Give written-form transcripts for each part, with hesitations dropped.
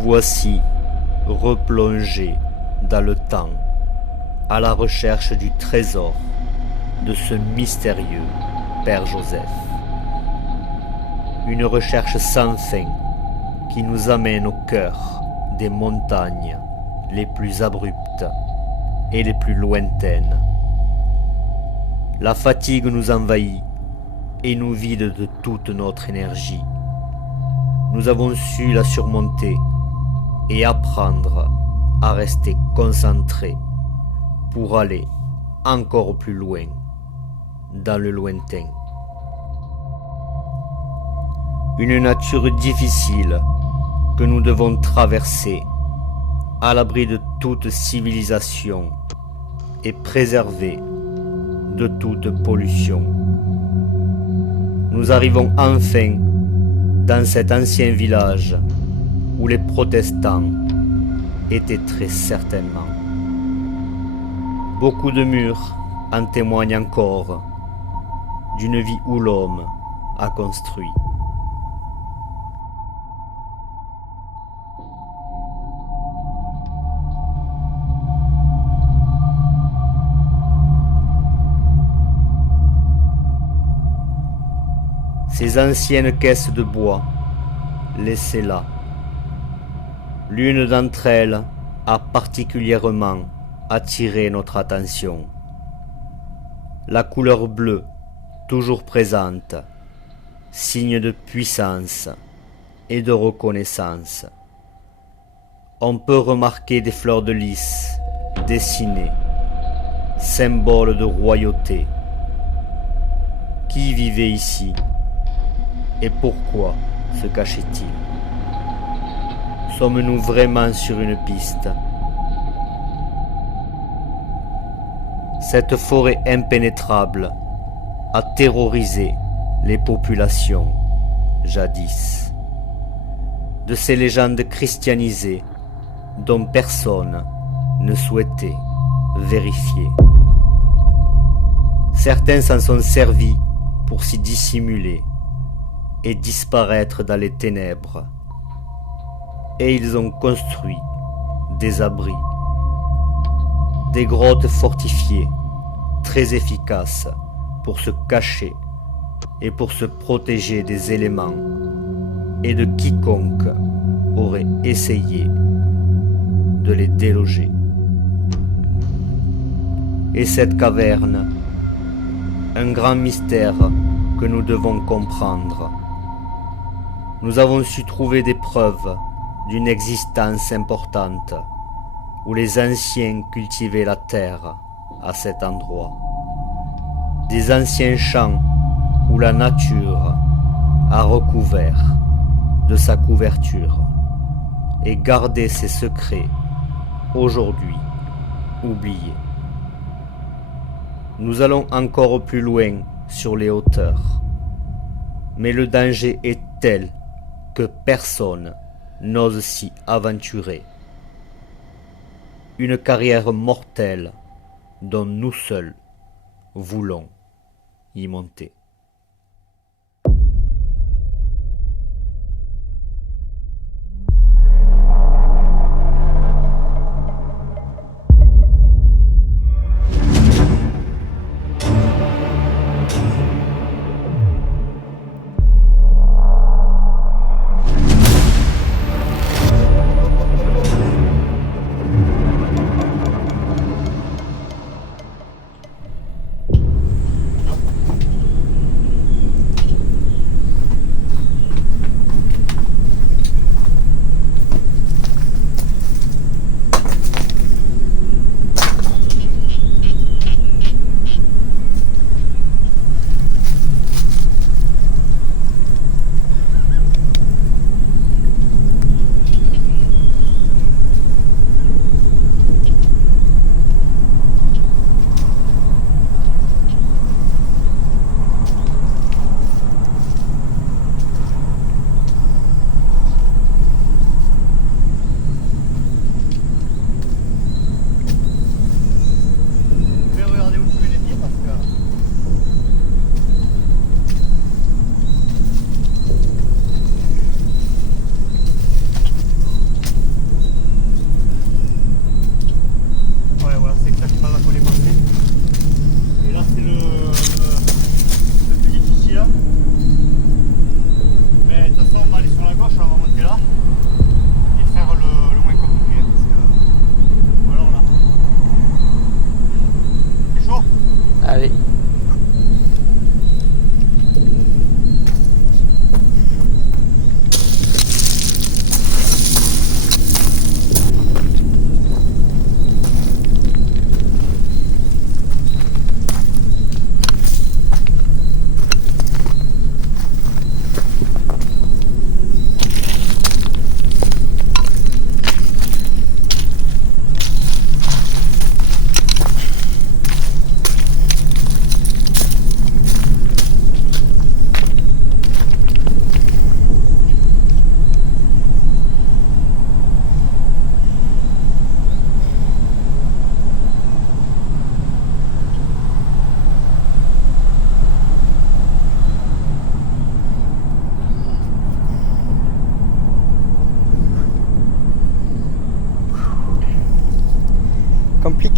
nous voici replongés dans le temps, à la recherche du trésor de ce mystérieux Père Joseph. Une recherche sans fin qui nous amène au cœur des montagnes les plus abruptes et les plus lointaines. La fatigue nous envahit et nous vide de toute notre énergie. Nous avons su la surmonter et apprendre à rester concentrés pour aller encore plus loin dans le lointain. Une nature difficile que nous devons traverser à l'abri de toute civilisation et préservée de toute pollution. Nous arrivons enfin dans cet ancien village où les protestants étaient très certainement. Beaucoup de murs en témoignent encore d'une vie où l'homme a construit. Ces anciennes caisses de bois, laissées là. L'une d'entre elles a particulièrement attiré notre attention. La couleur bleue, toujours présente, signe de puissance et de reconnaissance. On peut remarquer des fleurs de lys dessinées, symbole de royauté. Qui vivait ici ? Et pourquoi se cachait-il ? Sommes-nous vraiment sur une piste ? Cette forêt impénétrable a terrorisé les populations jadis. De ces légendes christianisées dont personne ne souhaitait vérifier. Certains s'en sont servis pour s'y dissimuler et disparaître dans les ténèbres. Et ils ont construit des abris, des grottes fortifiées, très efficaces pour se cacher et pour se protéger des éléments et de quiconque aurait essayé de les déloger. Et cette caverne, un grand mystère que nous devons comprendre. Nous avons su trouver des preuves d'une existence importante, où les anciens cultivaient la terre à cet endroit. Des anciens champs où la nature a recouvert de sa couverture et gardé ses secrets, aujourd'hui oubliés. Nous allons encore plus loin sur les hauteurs, mais le danger est tel que personne n'ose s'y aventurer. Une carrière mortelle dont nous seuls voulons y monter.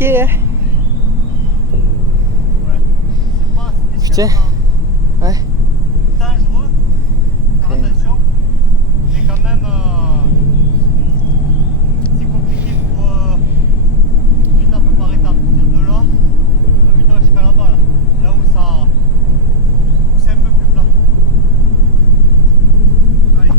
compliqué, hein. Ouais, c'est pas Putain. spécialement Ouais. dangereux, faire Ok. attention, mais quand même c'est compliqué pour étape par étape, c'est de là, la vidéo jusqu'à là-bas, là où ça, où c'est un peu plus plat. Allez.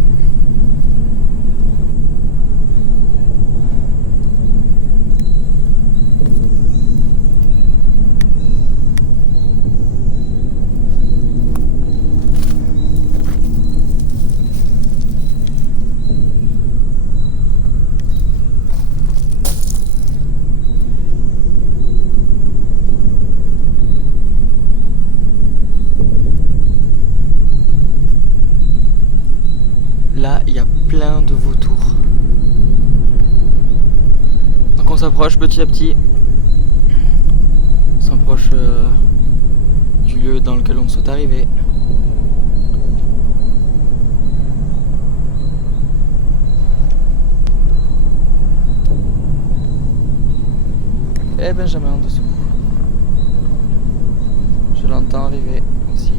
Là, il y a plein de vautours. Donc on s'approche petit à petit. On s'approche du lieu dans lequel on souhaite arriver. Et Benjamin en dessous. Je l'entends arriver aussi.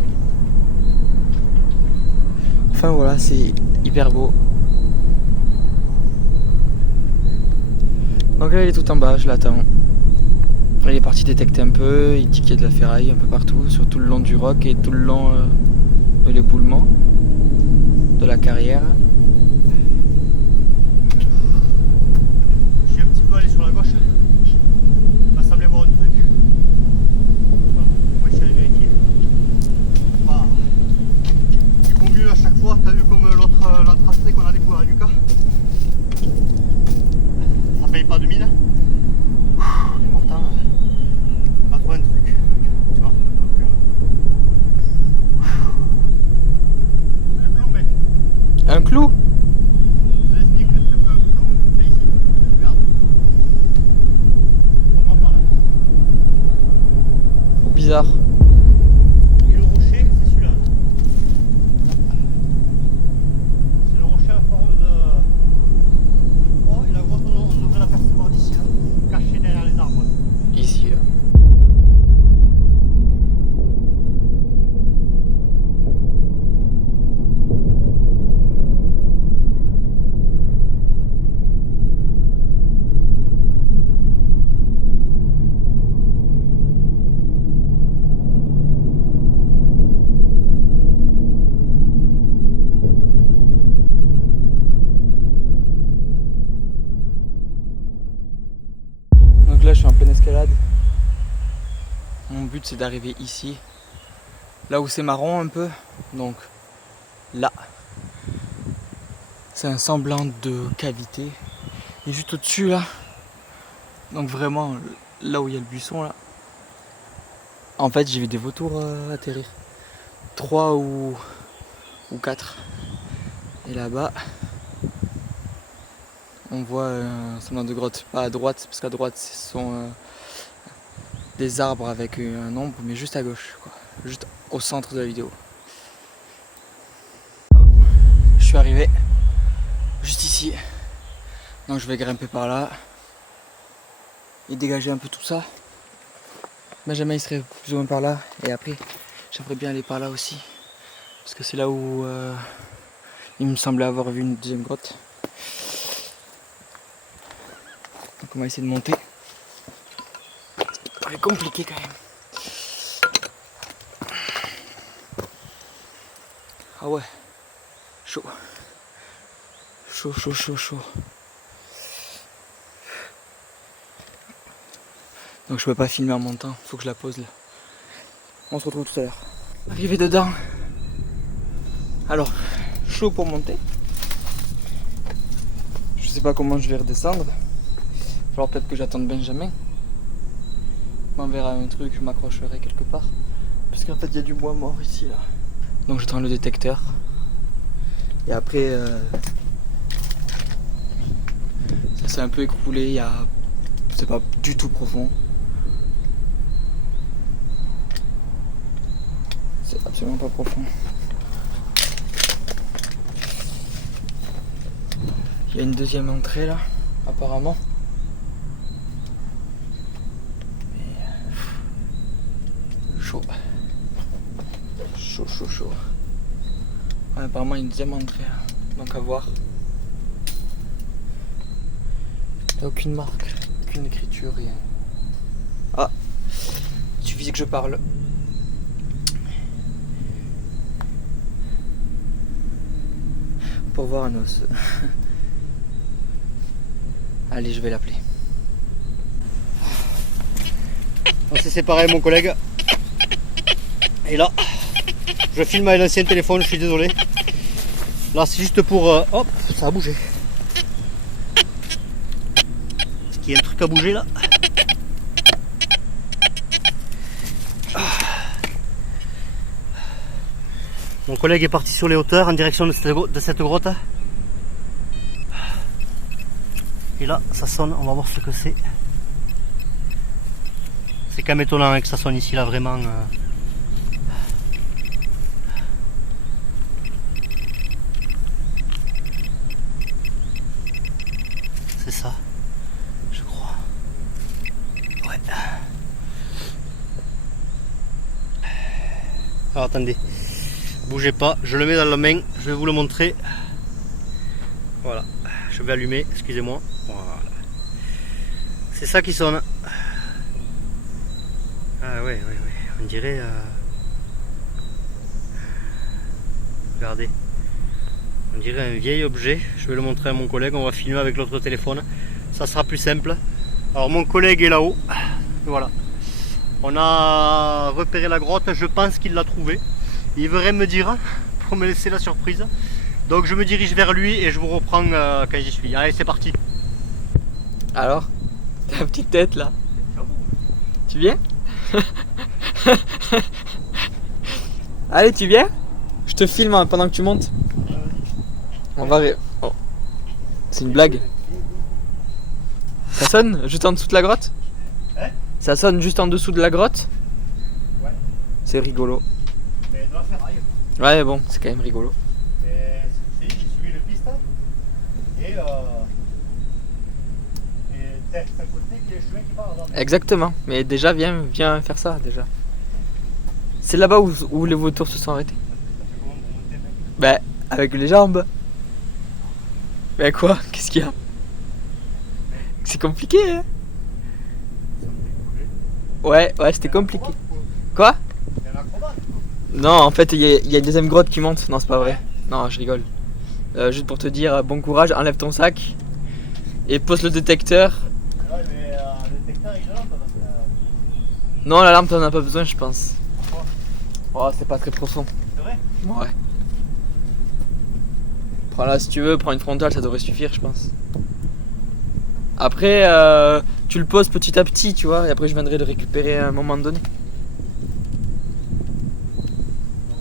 Enfin voilà, c'est hyper beau. Donc là il est tout en bas, je l'attends. Il est parti détecter un peu, il dit qu'il y a de la ferraille un peu partout, sur tout le long du roc et tout le long de l'éboulement de la carrière. Je suis un petit peu allé sur la gauche, il m'a semblé voir un truc. Voilà, moi je suis allé vérifier. Bah, il vaut mieux à chaque fois, t'as vu comme l'autre tracé qu'on a découvert à Lucas. Ça paye pas de mine. Pourtant, on a trouvé un truc, tu vois. Donc, un clou, mec. Un clou? Je t'explique ce que un clou fait ici. Regarde. On comprend pas là. Bizarre. Et le rocher, c'est celui-là. C'est le rocher en forme de croix et la grotte, on devrait l'apercevoir d'ici là, caché derrière les arbres. Ici là. Donc là je suis en pleine escalade. Mon but c'est d'arriver ici. Là où c'est marron un peu. Donc là. C'est un semblant de cavité. Et juste au-dessus là. Donc vraiment là où il y a le buisson là. En fait j'ai vu des vautours atterrir. 3 ou 4. Et là-bas. On voit un semblant de grotte. Pas à droite, parce qu'à droite ce sont des arbres avec un ombre, mais juste à gauche, quoi. Juste au centre de la vidéo. Je suis arrivé juste ici. Donc je vais grimper par là et dégager un peu tout ça. Benjamin il serait plus ou moins par là. Et après j'aimerais bien aller par là aussi. Parce que c'est là où il me semblait avoir vu une deuxième grotte. Donc on va essayer de monter. Ça paraît compliqué quand même. Ah ouais, chaud. Chaud, chaud, chaud, chaud. Donc je peux pas filmer en montant, faut que je la pose là. On se retrouve tout à l'heure. Arrivé dedans. Alors, chaud pour monter. Je sais pas comment je vais redescendre. Alors peut-être que j'attende Benjamin. Il m'enverra un truc, je m'accrocherai quelque part. Parce qu'en fait il y a du bois mort ici là. Donc j'attends le détecteur. Et après ça s'est un peu écroulé, il y a. C'est pas du tout profond. C'est absolument pas profond. Il y a une deuxième entrée là, apparemment. chaud. Chaud, chaud, chaud. Ouais, apparemment, il y a une deuxième entrée. Donc à voir. Il n'y a aucune marque, aucune écriture, rien. Ah, il suffisait que je parle. Pour voir un os. Allez, je vais l'appeler. On s'est séparé mon collègue. Et là, je filme avec l'ancien téléphone, je suis désolé. Là c'est juste pour... hop, ça a bougé. Est-ce qu'il y a un truc à bouger là? Mon collègue est parti sur les hauteurs en direction de cette grotte. Et là, ça sonne, on va voir ce que c'est. C'est quand même étonnant hein, que ça sonne ici là vraiment. C'est ça, je crois. Ouais. Alors attendez, bougez pas, je le mets dans la main, je vais vous le montrer. Voilà, je vais allumer, excusez-moi. Voilà. C'est ça qui sonne. Ah ouais, on dirait... Regardez. On dirait un vieil objet. Je vais le montrer à mon collègue, on va filmer avec l'autre téléphone. Ça sera plus simple. Alors mon collègue est là-haut. Voilà. On a repéré la grotte, je pense qu'il l'a trouvée. Il verrait me dire pour me laisser la surprise. Donc je me dirige vers lui et je vous reprends quand j'y suis. Allez, c'est parti. Alors, ta petite tête là. Tu viens? Allez, tu viens? Je te filme hein, pendant que tu montes. On va... Oh. C'est une blague. Ça sonne juste en dessous de la grotte? Hein? Ça sonne juste en dessous de la grotte? Ouais. C'est rigolo. Mais de la ferraille. Ouais, bon, c'est quand même rigolo. Mais j'ai suivi le piste et c'est à côté qu'il y a le chemin qui part là-bas. Exactement. Mais déjà, viens faire ça déjà. C'est là-bas où les vautours se sont arrêtés. Comment pour monter, mec? Bah, avec les jambes. Bah quoi? Qu'est-ce qu'il y a? C'est compliqué, hein? Ouais, c'était compliqué. Quoi? C'est un acrobate. Non, en fait, il y a une deuxième grotte qui monte. Non, c'est pas vrai. Non, je rigole. Juste pour te dire, bon courage, enlève ton sac. Et pose le détecteur. Ouais, mais le détecteur il est là parce que... Non, la lampe, t'en as pas besoin, je pense. Pourquoi? Oh, c'est pas très profond. C'est vrai? Ouais. Prends-la si tu veux, prends une frontale, ça devrait suffire, je pense. Après, tu le poses petit à petit, tu vois, et après je viendrai le récupérer à un moment donné. Au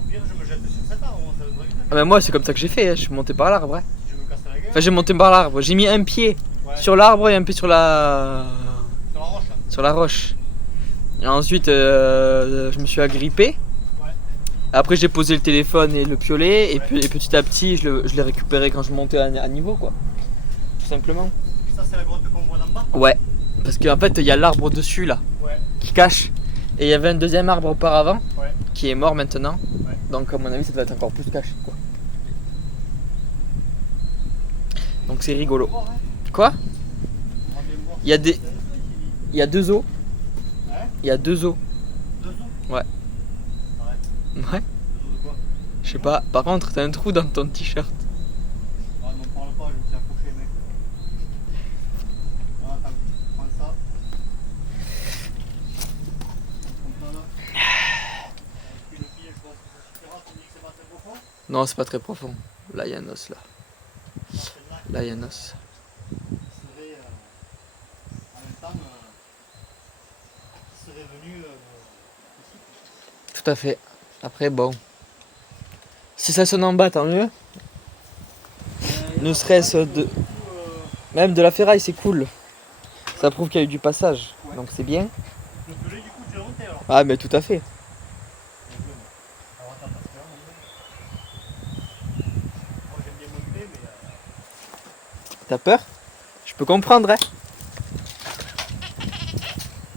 pire, je me jette sur cet arbre, ça devrait vite. Ah bah moi, c'est comme ça que j'ai fait, hein. Je suis monté par l'arbre. Hein. Si je me casse la gueule. Enfin, j'ai monté par l'arbre. J'ai mis un pied Ouais. sur l'arbre et un pied sur la Sur la roche là. sur la roche. Et ensuite, je me suis agrippé. Ouais. Après, j'ai posé le téléphone et le piolet, et puis et petit à petit, je l'ai récupéré quand je montais à niveau, quoi. Tout simplement. Et ça, c'est la grotte qu'on voit d'en bas? Ouais. Parce qu'en fait, il y a l'arbre dessus là, Ouais. qui cache. Et il y avait un deuxième arbre auparavant, Ouais. qui est mort maintenant. Ouais. Donc à mon avis, ça doit être encore plus caché, quoi. Donc c'est rigolo. Voir, hein. Quoi? On va bien voir. Il y a des, il y a deux os. Hein? Il y a deux os. Deux os? Ouais. Arrête. Ouais. Deux os de quoi? Je sais pas. Par contre, t'as un trou dans ton t-shirt. Ah, n'en parle pas, je me suis accroché, mec. Ah, attends, prends ça. Prends ça là. Puis le pied, je pense que ça suffira. Tu me dis que c'est pas très profond? Non, c'est pas très profond. Là, il y a un os là. Celle-là, Là, il y a un os. qui serait en même temps, qui serait venu ici. Tout à fait. Après, bon. Si ça sonne en bas, tant mieux. Ne serait-ce de. Même de la ferraille, c'est cool. Ça prouve qu'il y a eu du passage. Ouais. Donc c'est bien. Le pelé, du coup, tu l'as monté alors? Ah, mais tout à fait. Alors attends, parce que là, moi j'aime bien monter, mais T'as peur? Je peux comprendre, hein.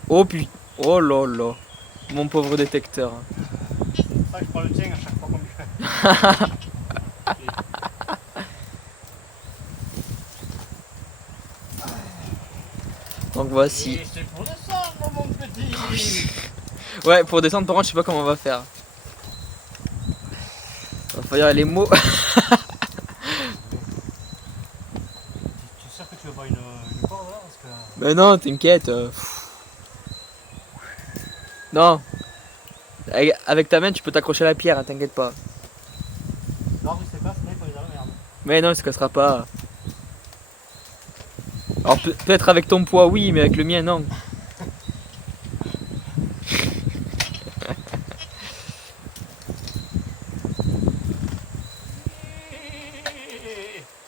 Oh puis. Oh là là. Mon pauvre détecteur. C'est pour ça que je prends le tien à chaque fois qu'on lui fait. Donc voici. Et c'est pour descendre, mon petit. Ouais, pour descendre, par contre, je sais pas comment on va faire. Il va falloir les mots. Tu es sûr que tu veux pas une corde là parce que... Mais non, t'inquiète. Non. Avec ta main, tu peux t'accrocher à la pierre, hein, t'inquiète pas. L'arbre il se casse, mais il faut aller dans la merde. Mais non, il se cassera pas. Alors peut-être avec ton poids, oui, mais avec le mien, non.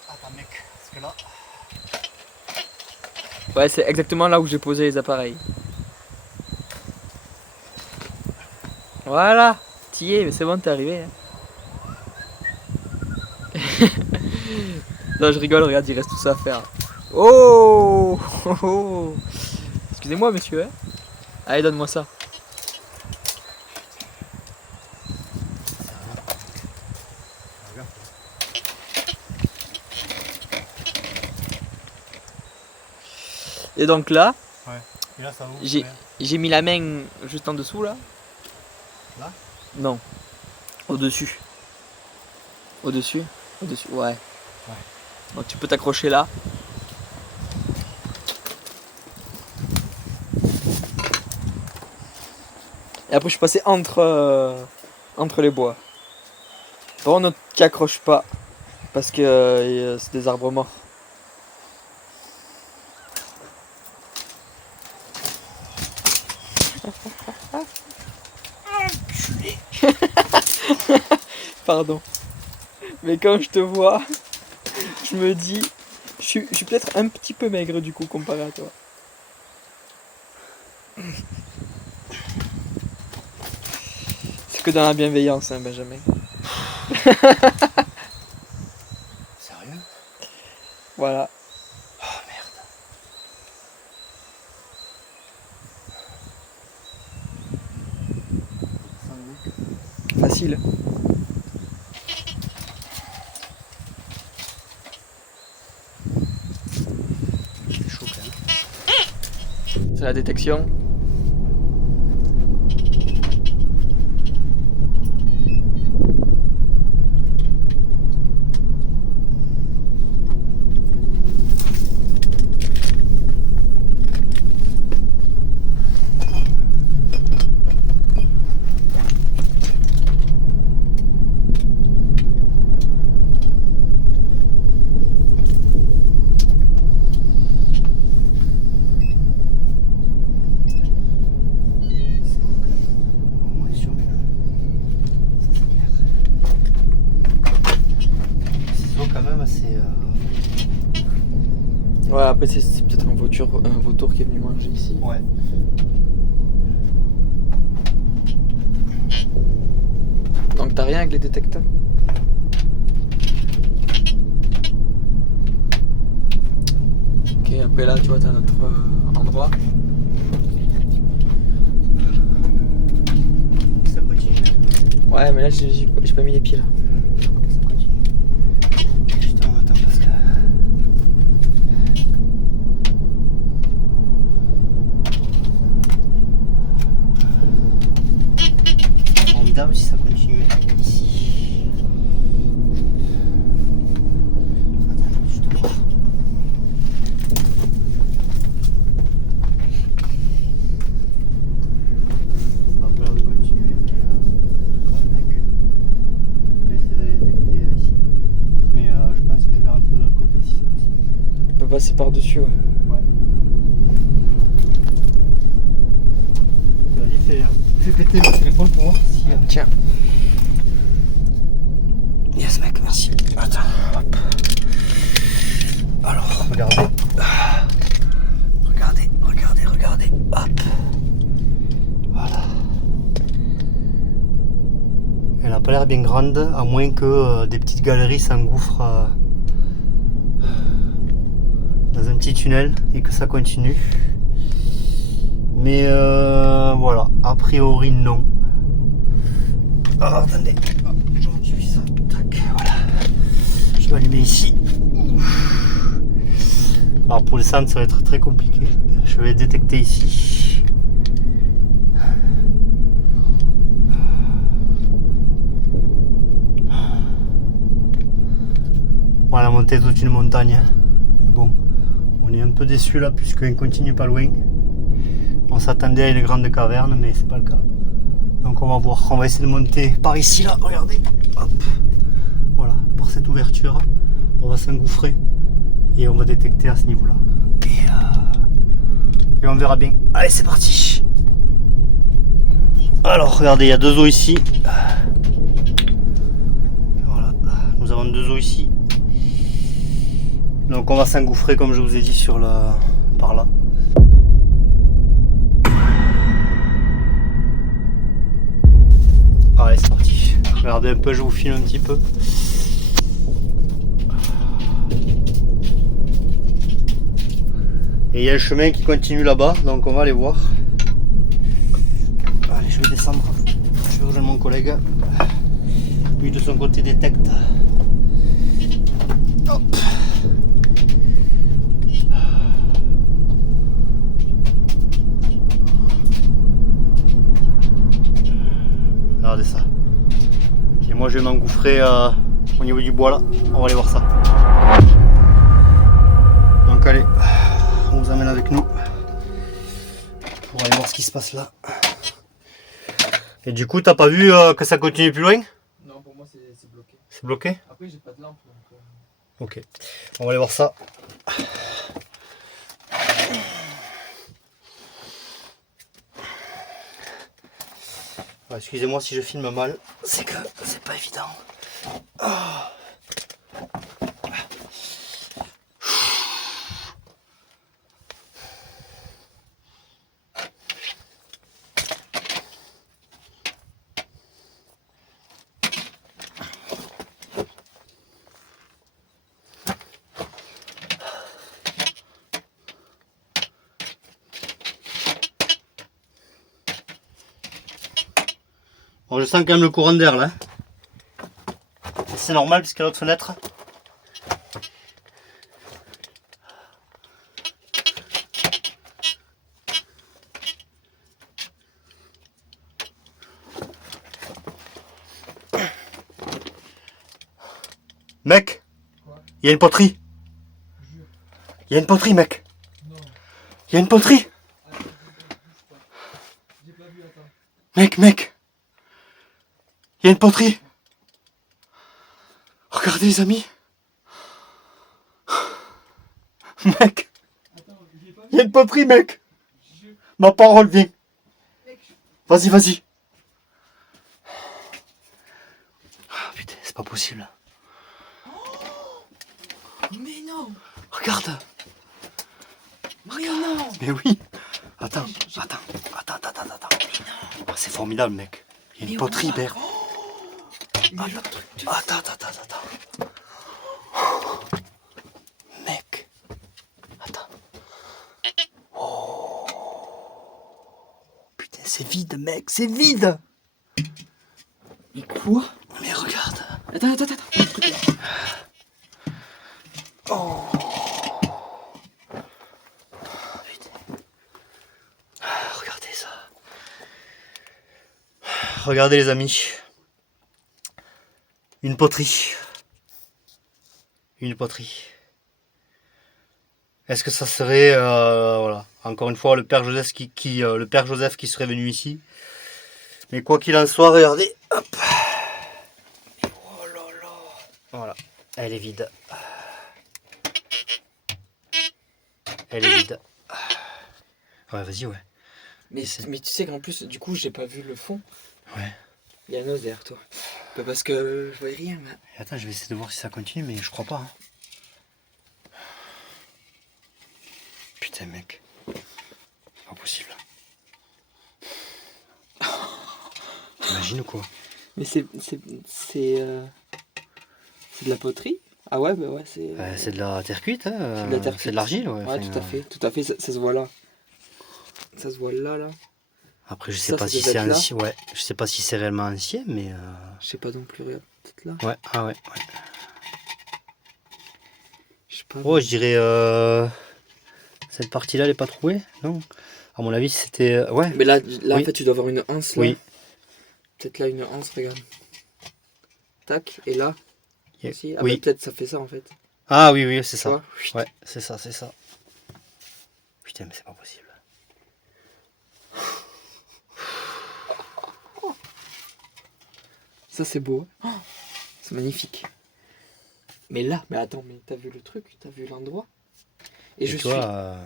Attends mec, parce que là... Ouais, c'est exactement là où j'ai posé les appareils. Voilà, t'y es, mais c'est bon, t'es arrivé. Hein. Non, je rigole, regarde, il reste tout ça à faire. Oh, oh, oh. Excusez-moi, monsieur. Hein. Allez, donne-moi ça. Et donc là, Et là ça ouvre. j'ai mis la main juste en dessous là. Là? Non. Au-dessus. Au-dessus? Au-dessus, ouais. Donc tu peux t'accrocher là. Et après je suis passé entre les bois. Par contre, ne t'y accroche pas. Parce que c'est des arbres morts. Pardon. Mais quand je te vois, je me dis, je suis peut-être un petit peu maigre du coup comparé à toi. C'est que dans la bienveillance, hein, Benjamin. Sérieux? Voilà. Oh merde. Facile. C'est chaud quand même. C'est la détection. Ouais, après c'est peut-être un vautour qui est venu manger ici. Ouais. Donc t'as rien avec les détecteurs? Ok, après là tu vois t'as notre endroit. Ça continue. Ouais mais là j'ai pas mis les pieds là. Ça continue. Putain, attends parce que... Formidable si ça continuait ici. Attends, je te crois. Ça va pas de continuer, mais tac. Je vais essayer d'aller détecter ici. Mais je pense qu'elle va rentrer de l'autre côté si c'est possible. On peut passer par dessus, ouais. Ouais. Vas-y, fais péter le téléphone pour voir si... Tiens. Yes mec, merci. Attends, hop. Alors, regardez. Regardez. Hop. Voilà. Elle a pas l'air bien grande, à moins que des petites galeries s'engouffrent dans un petit tunnel et que ça continue. Mais voilà, après priori non. Alors attendez, je réduis ça. Tac, voilà. Je vais allumer ici. Alors pour descendre ça va être très compliqué. Je vais détecter ici. Voilà, la montée est toute une montagne. Hein. Mais bon, on est un peu déçu là puisqu'on continue pas loin. On s'attendait à une grande caverne mais c'est pas le cas. Donc on va voir, on va essayer de monter par ici là, regardez. Hop. Voilà, par cette ouverture, on va s'engouffrer et on va détecter à ce niveau là. Et on verra bien. Allez c'est parti. Alors regardez, il y a deux eaux ici. Voilà, nous avons deux eaux ici. Donc on va s'engouffrer comme je vous ai dit sur la... par là. Allez c'est parti. Regardez un peu, je vous filme un petit peu. Et il y a un chemin qui continue là-bas, donc on va aller voir. Allez, je vais descendre. Je vais rejoindre mon collègue. Lui de son côté détecte. Hop. Regardez ça. Et moi je vais m'engouffrer au niveau du bois là. On va aller voir ça. Donc allez, on vous amène avec nous pour aller voir ce qui se passe là. Et du coup, t'as pas vu que ça continue plus loin? Non, pour moi c'est bloqué. C'est bloqué? Après, j'ai pas de lampe. Donc, Ok, on va aller voir ça. Ah, excusez-moi si je filme mal, c'est que c'est pas évident. Ah. Bon, je sens quand même le courant d'air là. C'est normal puisqu'il y a l'autre fenêtre. Mec, il y a une poterie. Il y a une poterie, mec. Il y a une poterie. Mec. Il y a une poterie. Regardez les amis. Mec. Il y a une poterie, mec. Ma parole, viens. Vas-y. Ah, putain, c'est pas possible. Mais non. Regarde. Mais non. Mais oui. Attends. Oh, c'est formidable, mec. Il y a une poterie, Bert. Attends. Mec. Attends. Oh. Putain, c'est vide, mec. C'est vide. Mais quoi? Mais regarde. Attends. Oh. Putain. Regardez ça. Regardez les amis. Une poterie. Est-ce que ça serait voilà, encore une fois le père Joseph le père Joseph qui serait venu ici. Mais quoi qu'il en soit, regardez. Hop. Oh là là. Voilà, elle est vide. Ouais, vas-y, ouais. Mais tu sais qu'en plus, du coup, j'ai pas vu le fond. Ouais. Il y a un os derrière toi. Bah, parce que je voyais rien. Mais... Attends, je vais essayer de voir si ça continue, mais je crois pas. Hein. Putain, mec. C'est pas possible. T'imagines ou quoi? Mais c'est de la poterie? Ah ouais, bah ouais, c'est... C'est de la terre cuite, hein. C'est de la terre cuite. C'est de l'argile, ouais. Ouais, enfin, tout à fait, ça se voit là. Ça se voit là. Après, je sais Ça, pas ça si devait c'est être là. ancien. Ouais, je sais pas si c'est réellement ancien, mais. Je sais pas non plus, regarde, peut-être là. Ouais, ah ouais. Je sais pas. Oh, mais- je dirais. Cette partie-là, elle est pas trouée, non? À mon avis, c'était. Ouais, Mais là, en oui, fait, tu dois avoir une anse là. oui. Peut-être là, une anse, regarde. Tac, et là Y a- aussi. Ah, oui. bah peut-être ça fait ça en fait. Ah oui, oui, c'est Tu ça. vois? Ouais, c'est ça, c'est ça. Putain, mais c'est pas possible. Ça, c'est beau. Oh, c'est magnifique. Mais là, mais attends, mais t'as vu le truc? T'as vu l'endroit? Et je tu suis. vois,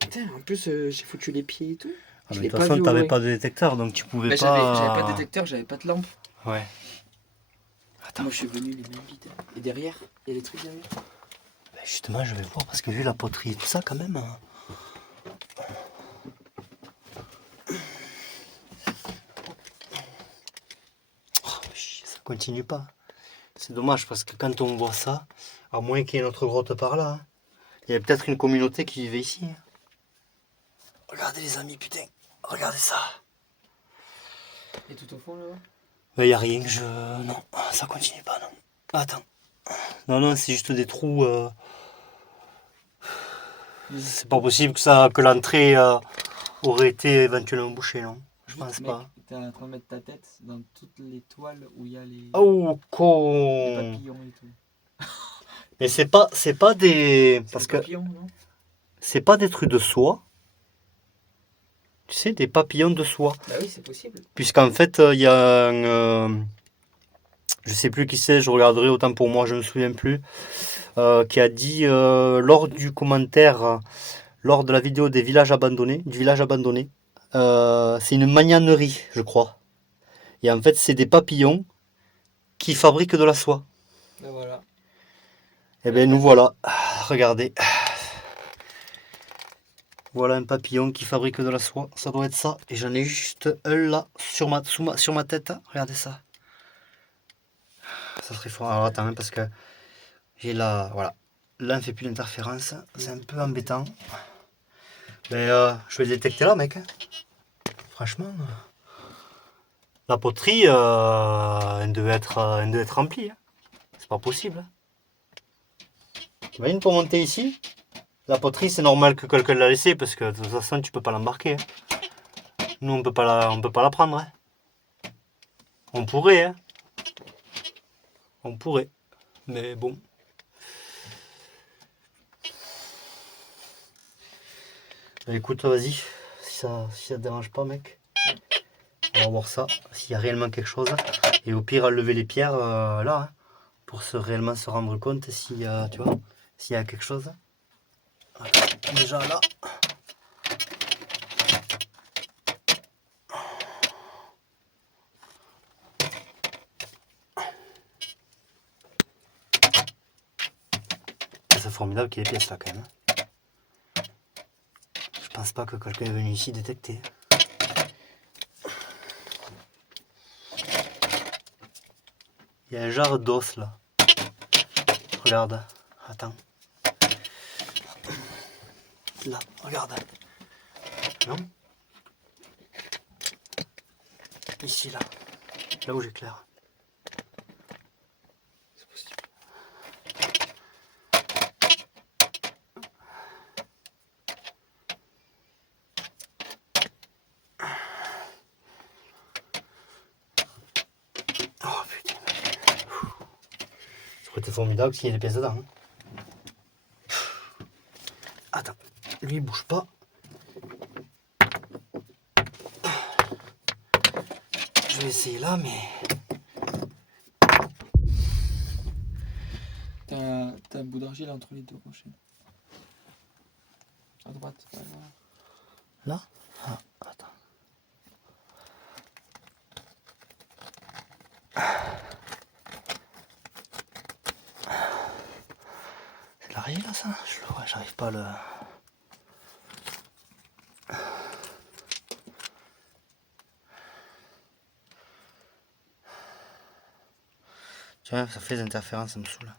Putain, en plus, j'ai foutu les pieds et tout. ah, Je mais l'ai de toute pas façon, vu au t'avais loin. pas de détecteur, donc tu pouvais Mais pas. j'avais pas de détecteur, j'avais pas de lampe. Ouais. Attends. Moi, je suis venu les mains vides. Et derrière, il y a des trucs derrière. Ben, justement, je vais voir parce que vu la poterie et tout ça, quand même. Oh, ça continue pas. C'est dommage parce que quand on voit ça, à moins qu'il y ait une autre grotte par là, hein, il y avait peut-être une communauté qui vivait ici. Hein. Regardez les amis, putain, regardez ça. Et tout au fond là-bas? Il n'y a rien que je. Non, ça continue pas, non. Attends. Non, c'est juste des trous. C'est pas possible que l'entrée aurait été éventuellement bouchée, non? Je pense pas. T'es en train de mettre ta tête dans toutes les toiles où il y a les con. papillons et tout. Mais c'est pas des. Parce que Papillons, non? c'est pas des trucs de soie. Tu sais, des papillons de soie. Bah oui, c'est possible. Puisqu'en fait, il y a un. Je sais plus qui c'est, je regarderai, autant pour moi, je me souviens plus. Qui a dit lors du commentaire, lors de la vidéo du village abandonné, c'est une magnanerie, je crois. Et en fait, c'est des papillons qui fabriquent de la soie. Bah voilà. Et bien, nous voilà. Regardez. Voilà un papillon qui fabrique de la soie. Ça doit être ça. Et j'en ai juste un là, sur ma tête. Regardez ça. Ça serait fort. Alors attends, hein, parce que j'ai là. Voilà. Là, on ne fait plus d'interférence. C'est un peu embêtant. Mais je vais le détecter là, mec. Franchement. La poterie, elle devait être remplie. Hein. C'est pas possible. Imagine pour monter ici. La poterie, c'est normal que quelqu'un l'a laissée parce que de toute façon, tu peux pas l'embarquer. Hein. Nous, on peut pas la prendre. Hein. On pourrait. Hein. On pourrait. Mais bon. Bah, écoute, vas-y. Si ça te dérange pas, mec. On va voir ça. S'il y a réellement quelque chose. Et au pire, à lever les pierres là. Hein, pour réellement se rendre compte si, tu vois, s'il y a quelque chose. Déjà là. C'est formidable qu'il y ait des pièces là quand même. Je pense pas que quelqu'un est venu ici détecter. Il y a un genre d'os là. Regarde. Attends. Là, regarde. Non? Ici, là. Là où j'éclaire. C'est possible. Oh putain. Ça aurait été formidable s'il y ait des pièces dedans. Hein. Attends. Lui, il bouge pas. Je vais essayer là, mais... T'as un bout d'argile entre les deux rochers. À droite. Là? Ah, attends. C'est de l'argile là, ça? Ouais, j'arrive pas à le... Tiens, ça fait des interférences, ça me saoule.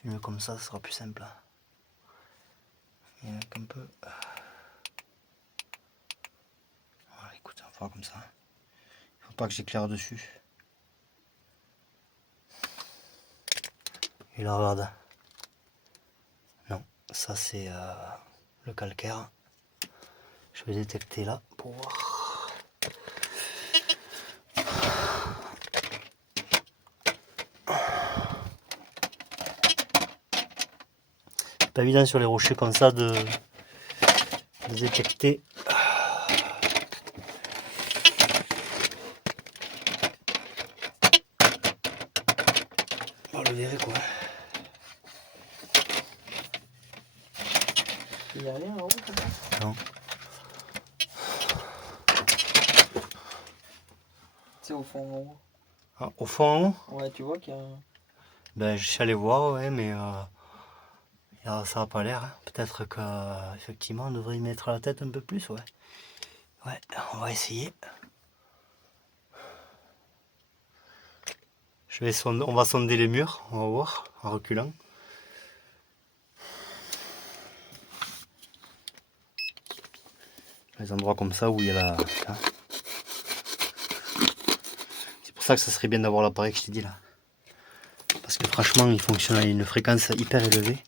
Filmer comme ça sera plus simple. Il y en a qu'un peu. faire comme ça. Il faut pas que j'éclaire dessus. Et là, regarde. Non, ça c'est le calcaire. Je vais détecter là pour voir. C'est pas évident sur les rochers comme ça de détecter. On le verrait quoi. Il n'y a rien en haut comme ça? Non. C'est au fond en haut. Ah, au fond en haut? Ouais, tu vois qu'il y a un... Ben je suis allé voir, ouais, mais ça n'a pas l'air. Hein. Peut-être qu'effectivement on devrait y mettre la tête un peu plus, ouais. Ouais, on va essayer. On va sonder les murs, on va voir, en reculant. Les endroits comme ça où il y a la... Là. C'est pour ça que ça serait bien d'avoir l'appareil que je t'ai dit là. Parce que franchement il fonctionne à une fréquence hyper élevée.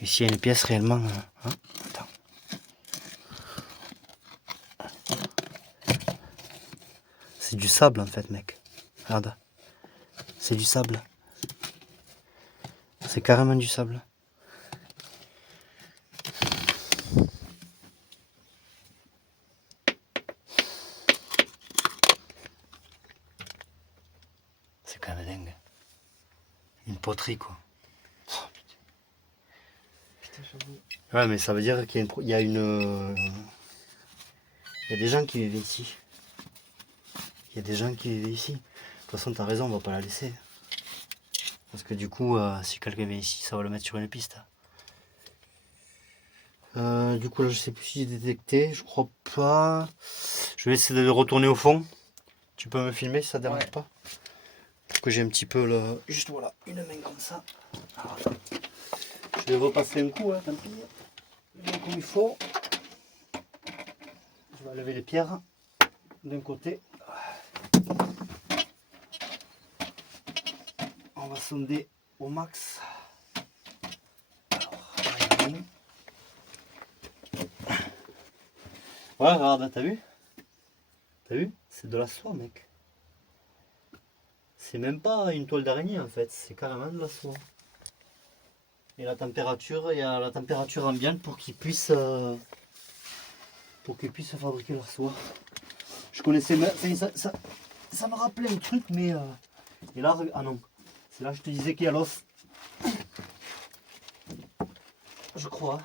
Et s'il y a une pièce réellement... Hein, attends. C'est du sable en fait mec. Regarde. C'est du sable. C'est carrément du sable. C'est quand même dingue. Une poterie quoi. Putain, j'avoue. Ouais mais ça veut dire qu'il y a il y a des gens qui vivent ici. Il y a des gens qui vivent ici. De toute façon t'as raison, on va pas la laisser. Parce que du coup, si quelqu'un vient ici, ça va le mettre sur une piste. Du coup là je sais plus si j'ai détecté, je crois pas. Je vais essayer de retourner au fond. Tu peux me filmer si ça dérange Ouais. pas. Pour que j'ai un petit peu le... Juste voilà, une main comme ça. Alors, je vais repasser un coup, hein, tant pis. Bien comme il faut. Je vais lever les pierres d'un côté. On va sonder au max. Alors, ouais, regarde, t'as vu? T'as vu? C'est de la soie, mec. C'est même pas une toile d'araignée en fait, c'est carrément de la soie. Et la température, il y a la température ambiante pour qu'ils puissent fabriquer leur soie. Je connaissais même, ça me rappelait un truc, mais et là, ah non, c'est là que je te disais qu'il y a l'os. Je crois.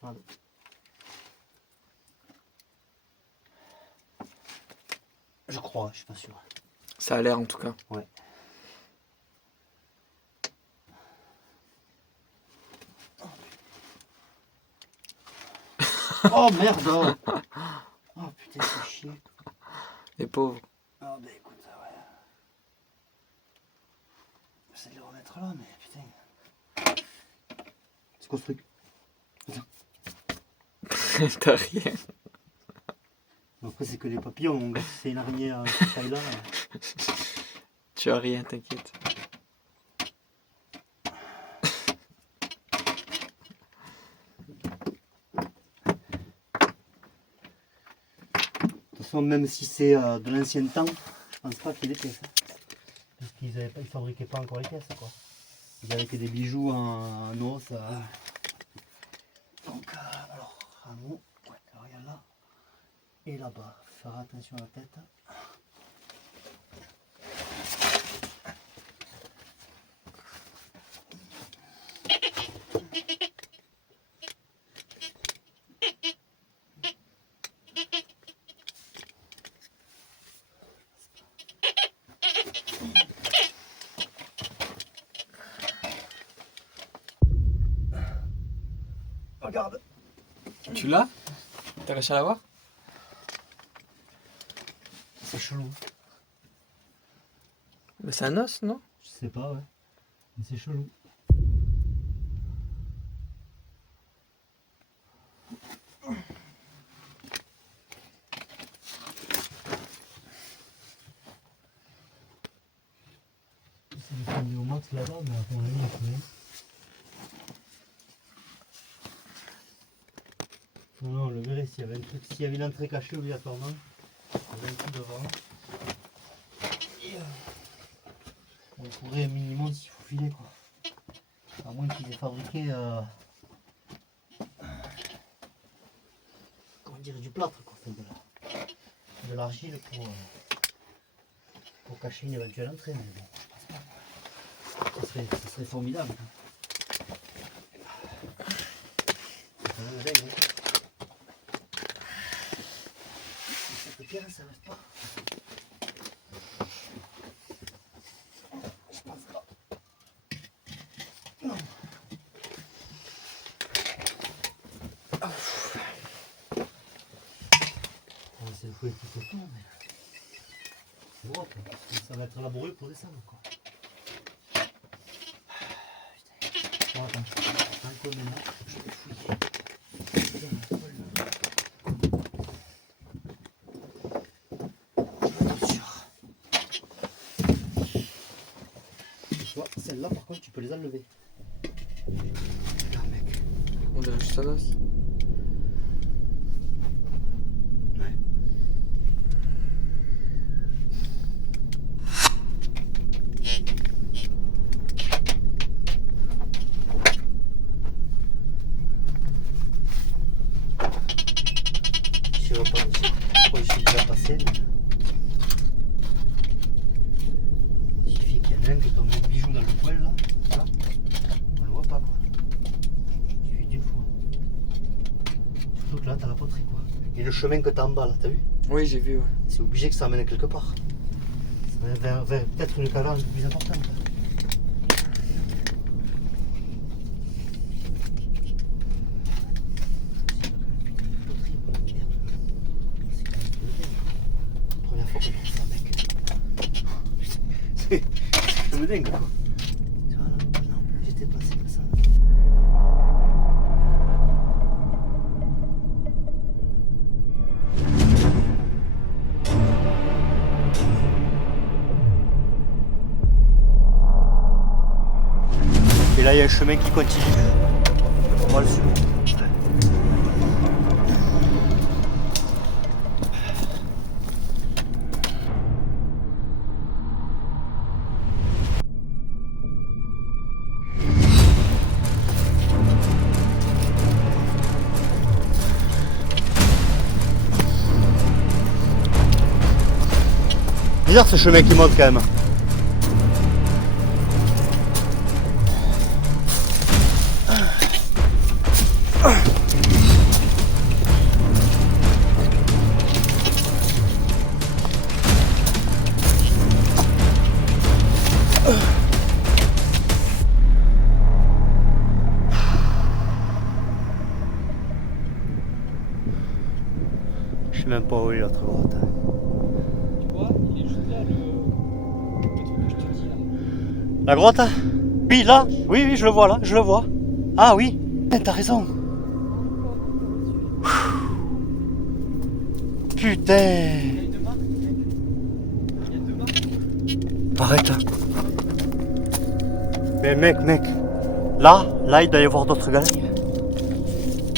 Voilà. Je crois, je suis pas sûr. Ça a l'air en tout cas. Ouais. Oh merde! Oh putain, c'est chier. Les pauvres. Ah bah écoute, ouais. J'essaie de le remettre là, mais putain. C'est quoi ce truc? T'as rien. Après, c'est que des papillons, mon gars. C'est une araignée à cette taille-là. Tu as rien, t'inquiète. De toute façon, même si c'est de l'ancien temps, je pense pas qu'il y ait des pièces. Hein. Parce qu'ils ne fabriquaient pas encore les pièces, quoi. Ils avaient que des bijoux en os. Donc, alors, en haut, ouais, alors il y a là et là-bas. Faire attention à la tête. Regarde. Tu l'as? T'as réussi à l'avoir? C'est chelou. Mais c'est un os, non? Je sais pas, ouais. Mais c'est chelou. On est au max là-bas, mais à mon avis, il n'y a plus rien. Non, non, on le verrait s'il y avait un truc. S'il y avait une entrée cachée obligatoirement, il y avait un truc devant. Et, on pourrait un minimum s'il faut filer quoi. À moins qu'ils aient fabriqué comment dire, du plâtre quoi, enfin, de l'argile pour cacher une éventuelle entrée. Mais bon, je pense pas. Ça serait formidable. Cette pierre, ça ne lève pas. Je pense pas. Non. On va essayer de fouiller tout autour, mais c'est droit quoi. Ça va être laborieux pour descendre quoi. Bon, attends, un peu maintenant, je vais fouiller. Celle-là par contre tu peux les enlever. Regarde mec. On dirait juste ça d'os. Ouais. Je sais pas pourquoi je suis déjà passé, mais il suffit qu'il y en ait un qui tombe un bijou dans le poêle là, on le voit pas quoi. Il suffit d'une fois. Surtout que là t'as la poterie quoi. Et le chemin que t'as en bas là, t'as vu? Oui, j'ai vu, ouais. C'est obligé que ça amène quelque part. Ça va vers peut-être une caverne plus importante. Première fois qu'on trouve ça, mec. C'est dingue quoi. Tu vois là? Non, j'étais passé comme ça. Et là il y a un chemin qui continue. On va le suivre. Bizarre ce chemin qui monte quand même. Je sais même pas où est l'autre grotte. Tu vois, il est juste là le truc que je te dis là. La grotte? Oui, là? Oui, oui, je le vois là, je le vois. Ah oui, t'as raison. Putain. Il y a une marque, mec. Il y a deux marques. Arrête. Mais mec. Là, il doit y avoir d'autres galeries.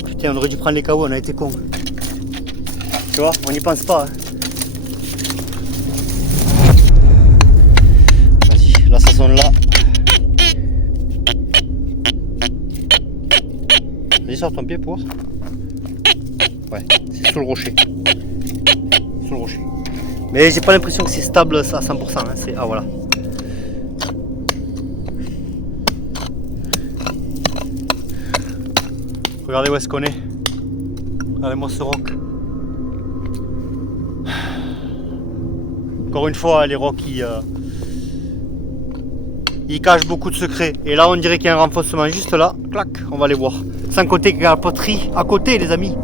Putain, on aurait dû prendre les KO, on a été cons. Tu vois, on n'y pense pas. Hein. Vas-y, là ça sonne là. Vas-y, sors ton pied pour. Ouais, c'est sous le rocher. Sous le rocher. Mais j'ai pas l'impression que c'est stable à 100%. Hein. C'est... Ah voilà. Regardez où est-ce qu'on est. Regardez-moi ce roc. Encore une fois, les rocs ils cachent beaucoup de secrets. Et là, on dirait qu'il y a un renfoncement juste là. Clac, on va les voir. Sans compter qu'il y a la poterie à côté, les amis.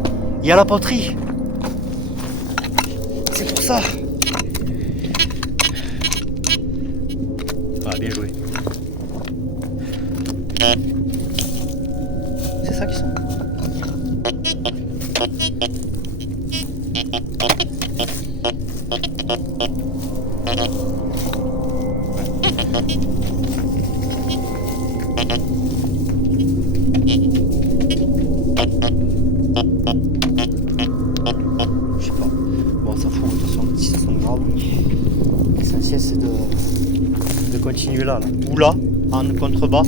Il y a la poterie. C'est pour ça. Ah, bien joué. C'est ça qu'ils sont. Je sais pas. Bon, ça fout, de toute façon, si ça sent grave. L'essentiel, c'est de continuer là. Ou là, en contrebas,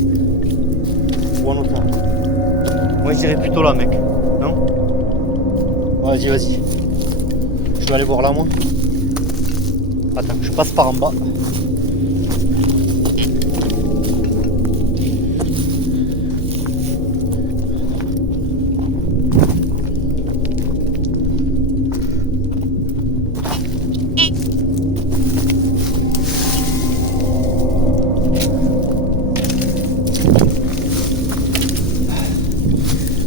ou en hauteur. Moi, je dirais plutôt là, mec. Non? Vas-y, vas-y. Je vais aller voir là, moi. Attends, je passe par en bas.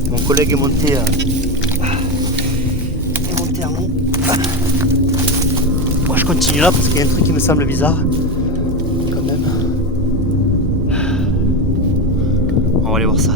Mon collègue est monté en haut. Moi je continue là parce qu'il y a un truc qui me semble bizarre. Quand même. On va aller voir ça.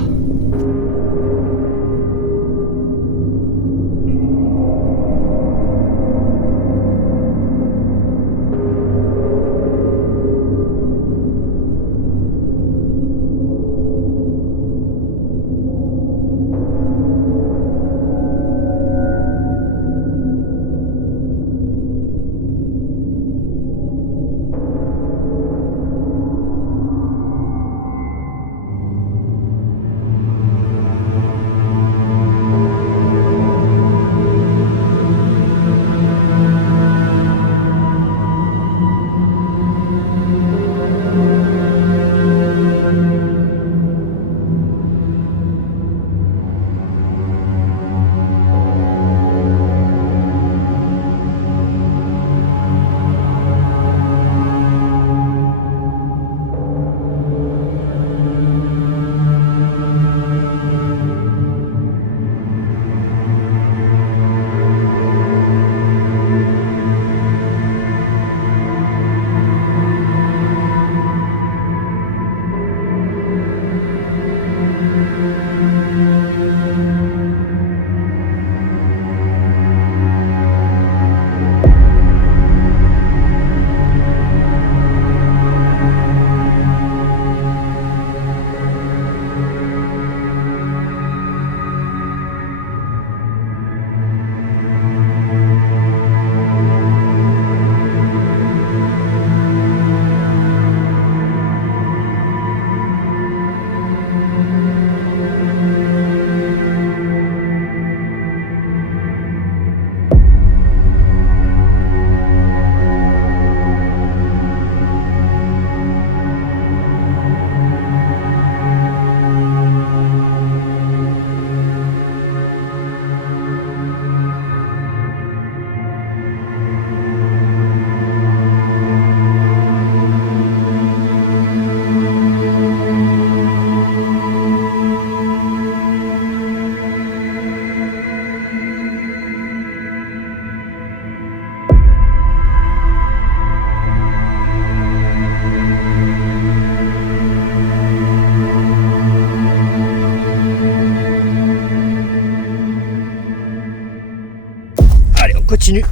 Continue.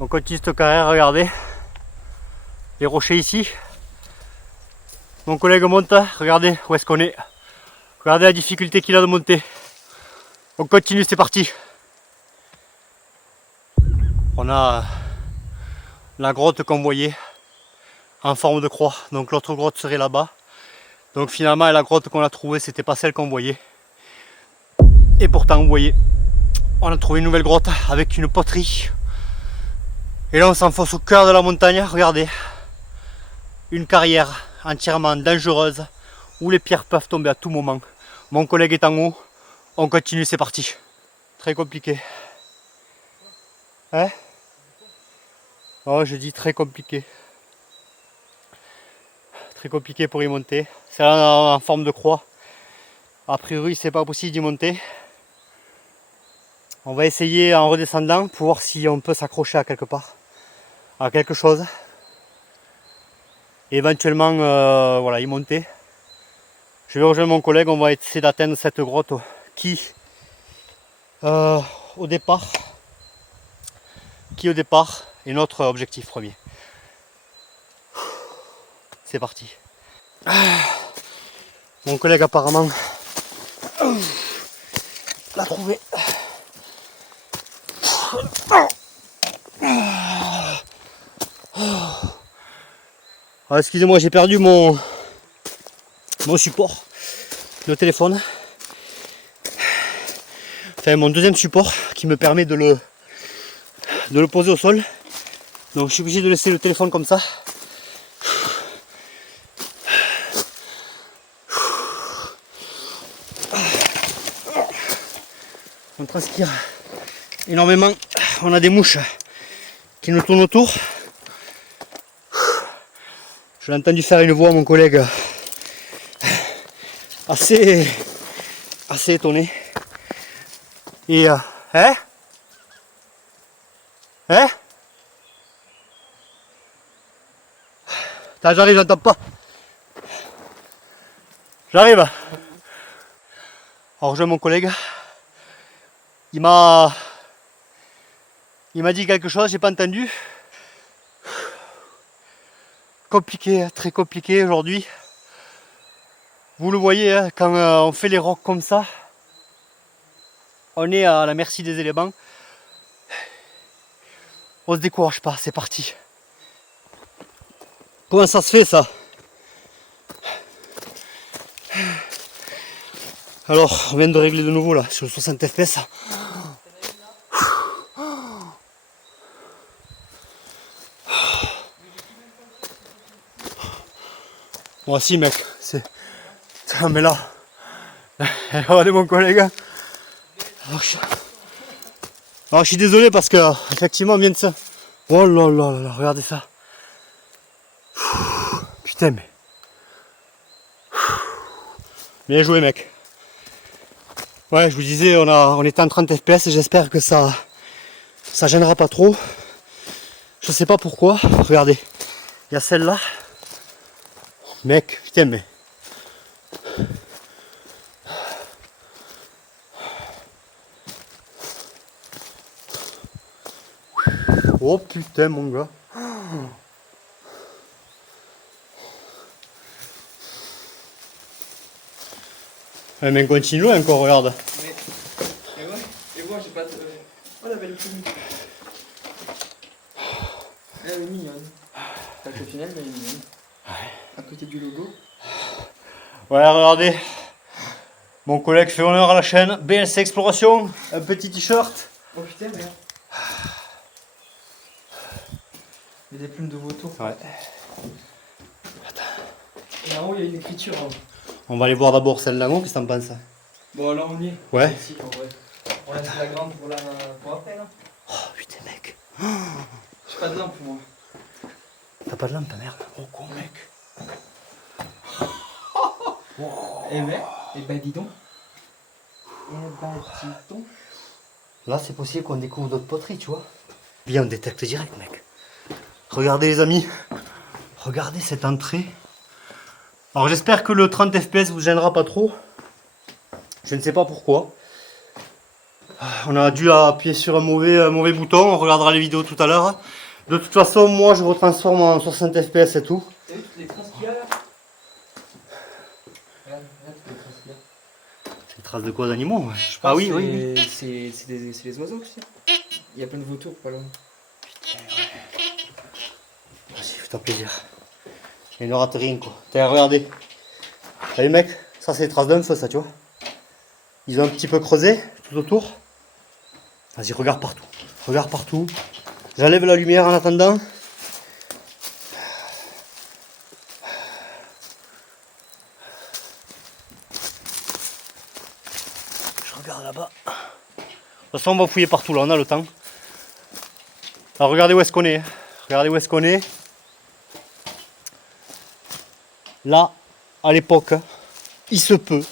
On continue cette carrière, regardez. Les rochers ici. Mon collègue monte, regardez où est-ce qu'on est. Regardez la difficulté qu'il a de monter. On continue, c'est parti. On a la grotte qu'on voyait en forme de croix. Donc l'autre grotte serait là-bas. Donc finalement la grotte qu'on a trouvée, c'était pas celle qu'on voyait. Et pourtant, vous voyez, on a trouvé une nouvelle grotte avec une poterie. Et là, on s'enfonce au cœur de la montagne. Regardez, une carrière entièrement dangereuse où les pierres peuvent tomber à tout moment. Mon collègue est en haut. On continue, c'est parti. Très compliqué. Hein? Oh, je dis très compliqué. Très compliqué pour y monter. C'est là en forme de croix. A priori, c'est pas possible d'y monter. On va essayer en redescendant pour voir si on peut s'accrocher à quelque part, à quelque chose. Et éventuellement, voilà, y monter. Je vais rejoindre mon collègue, on va essayer d'atteindre cette grotte qui, au départ, est notre objectif premier. C'est parti. Mon collègue apparemment l'a trouvé. Ah, excusez-moi, j'ai perdu mon support de téléphone. Enfin, mon deuxième support qui me permet de le poser au sol. Donc je suis obligé de laisser le téléphone comme ça. On transpire énormément. On a des mouches qui nous tournent autour. Je l'ai entendu faire une voix, mon collègue, assez étonné. Et hein? Attends, j'arrive, j'entends pas. J'arrive. Alors je mon collègue. Il m'a dit quelque chose, j'ai pas entendu. Compliqué, très compliqué aujourd'hui. Vous le voyez, hein, quand on fait les rocs comme ça, on est à la merci des éléments. On se décourage pas, c'est parti. Comment ça se fait ça? Alors, on vient de régler de nouveau là, sur le 60 fps. Moi aussi mec, c'est... Ah, mais là... Regardez mon collègue. Alors, je suis désolé parce que effectivement on vient de ça. Oh là là là, regardez ça. Putain mais... Bien joué mec. Ouais, je vous disais, on était en 30 fps et j'espère que ça gênera pas trop. Je sais pas pourquoi. Regardez, il y a celle-là. Mec, putain mais... Oh putain mon gars. Ouais, mais continue encore, regarde. Mais... Et moi j'ai pas de... Oh la belle plume. Elle est mignonne. Pas exceptionnelle mais elle est mignonne. À côté du logo. Ouais, regardez. Mon collègue fait honneur à la chaîne. BLC Exploration. Un petit t-shirt. Oh putain merde. Il y a des plumes de vautour. Ouais. Et en haut il y a une écriture. Hein. On va aller voir d'abord celle là, qu'est-ce que t'en penses? Bon là on y est. Ouais. Ici, on laisse la grande pour après là. Oh putain mec. J'ai pas de lampe moi. T'as pas de lampe, merde. Oh con mec. Eh ben dis donc. Là c'est possible qu'on découvre d'autres poteries, tu vois. Bien, on détecte direct mec. Regardez les amis. Regardez cette entrée. Alors j'espère que le 30 fps vous gênera pas trop. Je ne sais pas pourquoi. On a dû appuyer sur un mauvais bouton. On regardera les vidéos tout à l'heure. De toute façon, moi je retransforme en 60 fps et tout. T'as vu toutes les traces qu'il y a là? Regarde toutes les traces qu'il y a. C'est des traces de quoi, d'animaux? Ouais. Ah oui, oui. C'est les oiseaux, tu sais. Il y a plein de vautours pas loin. Vas-y, fais-toi plaisir. Il ne rate rien quoi. Tiens, regardez. Allez mec, ça c'est les traces d'un feu ça, tu vois. Ils ont un petit peu creusé tout autour. Vas-y, regarde partout. Regarde partout. J'enlève la lumière en attendant. Je regarde là-bas. De toute façon, on va fouiller partout là, on a le temps. Alors regardez où est-ce qu'on est. Regardez où est-ce qu'on est. Là, à l'époque, il se peut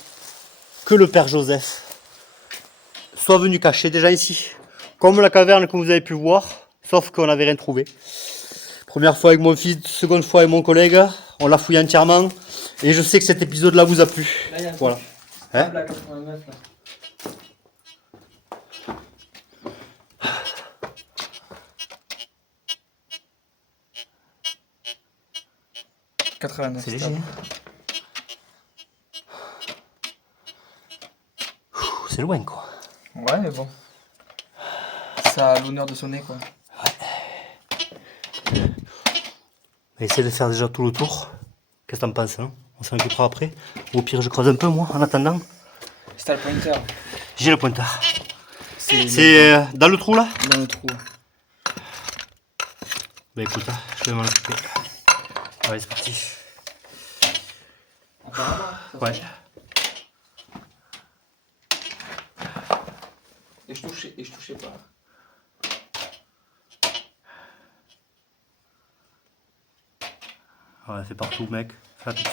que le père Joseph soit venu cacher déjà ici. Comme la caverne que vous avez pu voir, sauf qu'on n'avait rien trouvé. Première fois avec mon fils, seconde fois avec mon collègue, on l'a fouillé entièrement. Et je sais que cet épisode-là vous a plu. Là, il y a un voilà. truc. Hein? Là, 89 là. 89. C'est stop. léger. C'est loin quoi. Ouais, mais bon. Ça a l'honneur de sonner quoi. On va essayer de faire déjà tout le tour. Qu'est-ce que t'en penses hein? On s'en occupera après. Au pire, je creuse un peu moi en attendant. Si t'as le pointeur, J'ai le pointeur. c'est C'est dans le trou là? dans le trou. Bah écoute, je vais m'en occuper. Allez, c'est parti. Ouais. Et je touchais pas. Ouais, c'est partout, mec.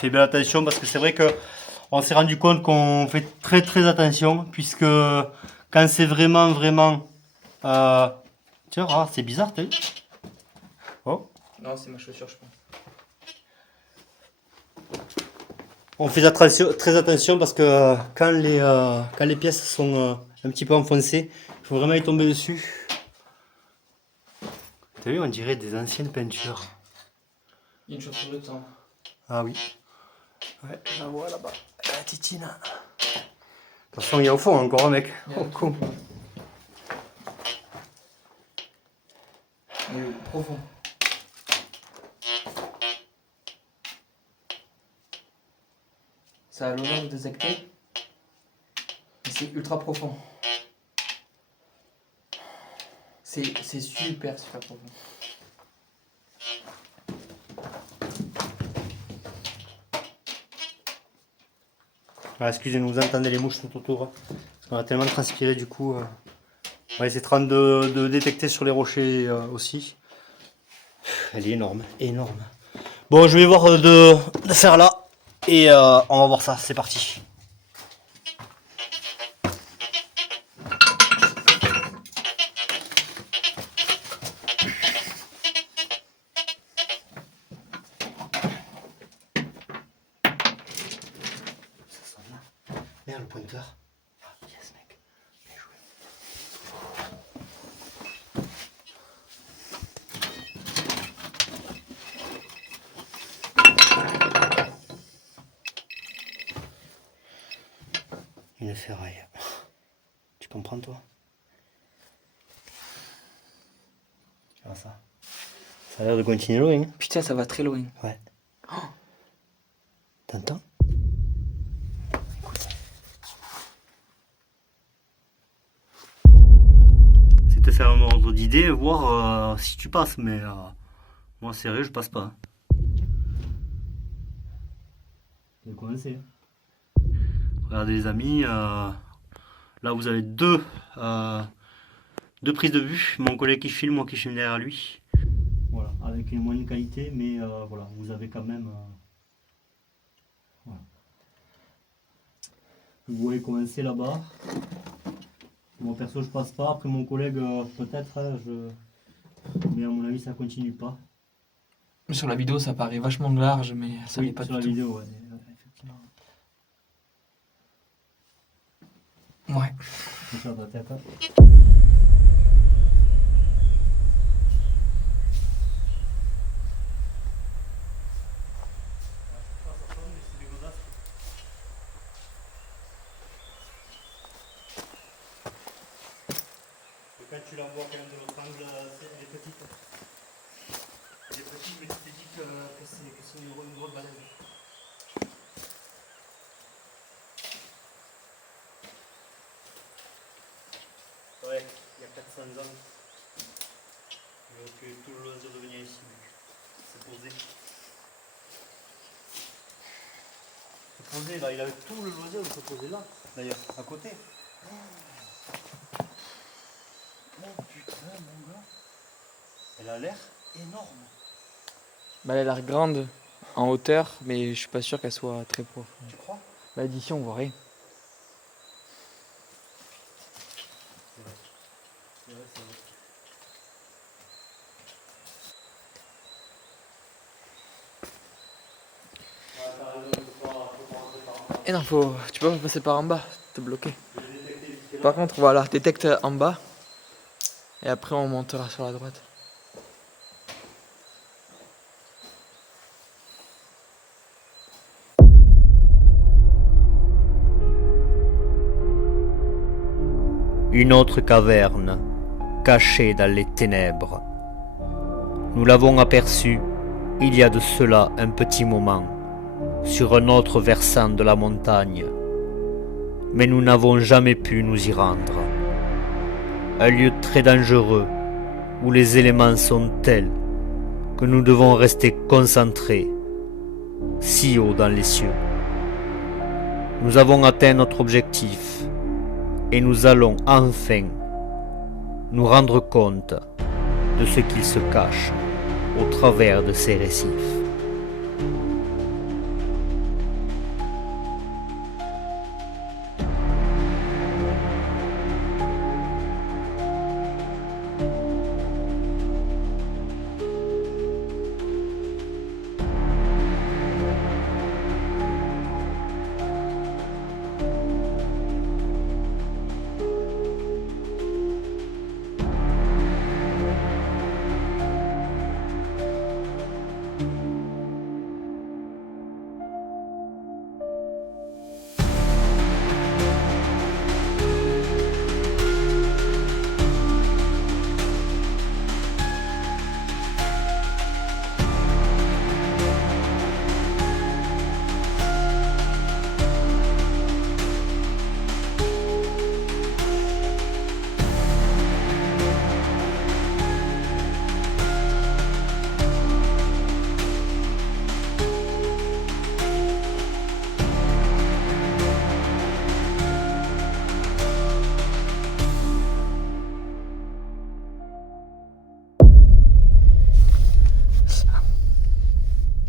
Fais bien attention parce que c'est vrai que on s'est rendu compte qu'on fait très très attention puisque quand c'est vraiment tiens, ah, c'est bizarre, t'as vu? Oh. Non, c'est ma chaussure, je pense. On fait très attention parce que quand les pièces sont un petit peu enfoncées, il faut vraiment y tomber dessus. T'as vu, on dirait des anciennes peintures. Il y a une chaussure de temps. Ah oui. Ouais, je la vois là-bas. La titine. Attention, il y a au fond encore un mec. Il y a Oh, un con. trou. Mais profond. Ça a l'honneur de détecter. Mais c'est ultra profond. C'est super profond. Ah, excusez-nous, vous entendez les mouches tout autour. Hein, parce qu'on a tellement transpiré du coup. On va essayer de détecter sur les rochers aussi. Elle est énorme, énorme. Bon, je vais voir de faire là. Et on va voir ça, c'est parti. Merde, le pointeur. Ah, yes, mec. Bien joué. Une ferraille. Tu comprends, toi? Ah, ça. Ça a l'air de continuer loin. Hein. Putain, ça va très loin. Ouais. T'entends? C'est te faire un ordre d'idée, voir si tu passes, mais moi, sérieux, je passe pas. Vous commencez. Regardez les amis, là vous avez deux prises de vue, mon collègue qui filme, moi qui filme derrière lui. Voilà, avec une moyenne qualité, mais voilà, vous avez quand même... voilà. Vous voyez commencer là-bas. Moi perso je passe pas, après mon collègue peut-être, mais à mon avis ça continue pas. Sur la vidéo, ça paraît vachement large, mais ça Oui, l'est pas sur du la tout. vidéo, ouais, effectivement. Ouais. Ça va, t'es d'accord. Quand tu la vois quand même de l'autre angle, elle est petite. Elle est petite, mais tu t'es dit que c'est une grosse baleine. Ouais, il y a 400 ans. Donc tout le loisir de venir ici, c'est posé. C'est posé là, il avait tout le loisir de se poser là, d'ailleurs, à côté. Oh putain mon gars. Elle a l'air énorme. Bah, elle a l'air grande en hauteur, mais je suis pas sûr qu'elle soit très profonde. Tu crois? Bah, d'ici, on voit rien. C'est vrai, c'est vrai. Et non, tu peux pas passer par en bas, t'es bloqué. Par contre, voilà, détecte en bas. Et après, on montera sur la droite. une autre caverne, cachée dans les ténèbres. Nous l'avons aperçue il y a de cela un petit moment, sur un autre versant de la montagne, mais nous n'avons jamais pu nous y rendre. Un lieu très dangereux, où les éléments sont tels que nous devons rester concentrés, si haut dans les cieux. Nous avons atteint notre objectif, et nous allons enfin nous rendre compte de ce qu'il se cache au travers de ces récifs.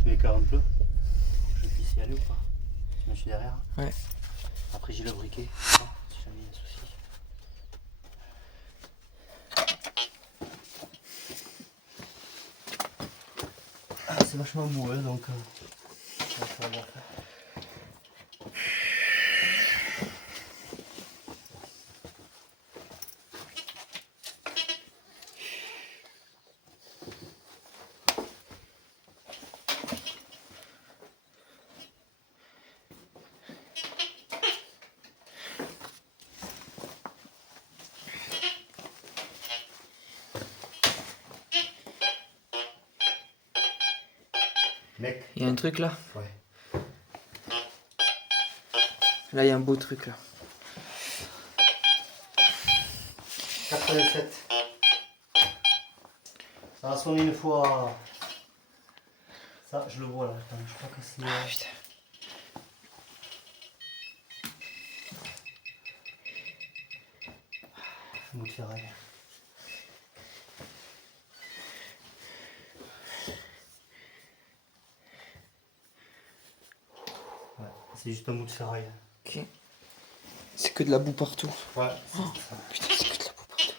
Tu m'éclaires un peu. Je puisse y aller ou pas? Je me suis derrière. Ouais. Après j'ai le briquet, si jamais il y a un souci. Ah, c'est vachement beau, hein, donc ça va bien faire. Mec. Il y a un truc là. Ouais. Là, il y a un beau truc là. 87. Ça a sonné une fois. Ça, je le vois là. Attends, je crois que c'est. Ah putain. Un bout de ferraille. Ouais, c'est juste un bout de ferraille. Ok. C'est que de la boue partout. Ouais, Oh, putain, c'est que de la boue partout.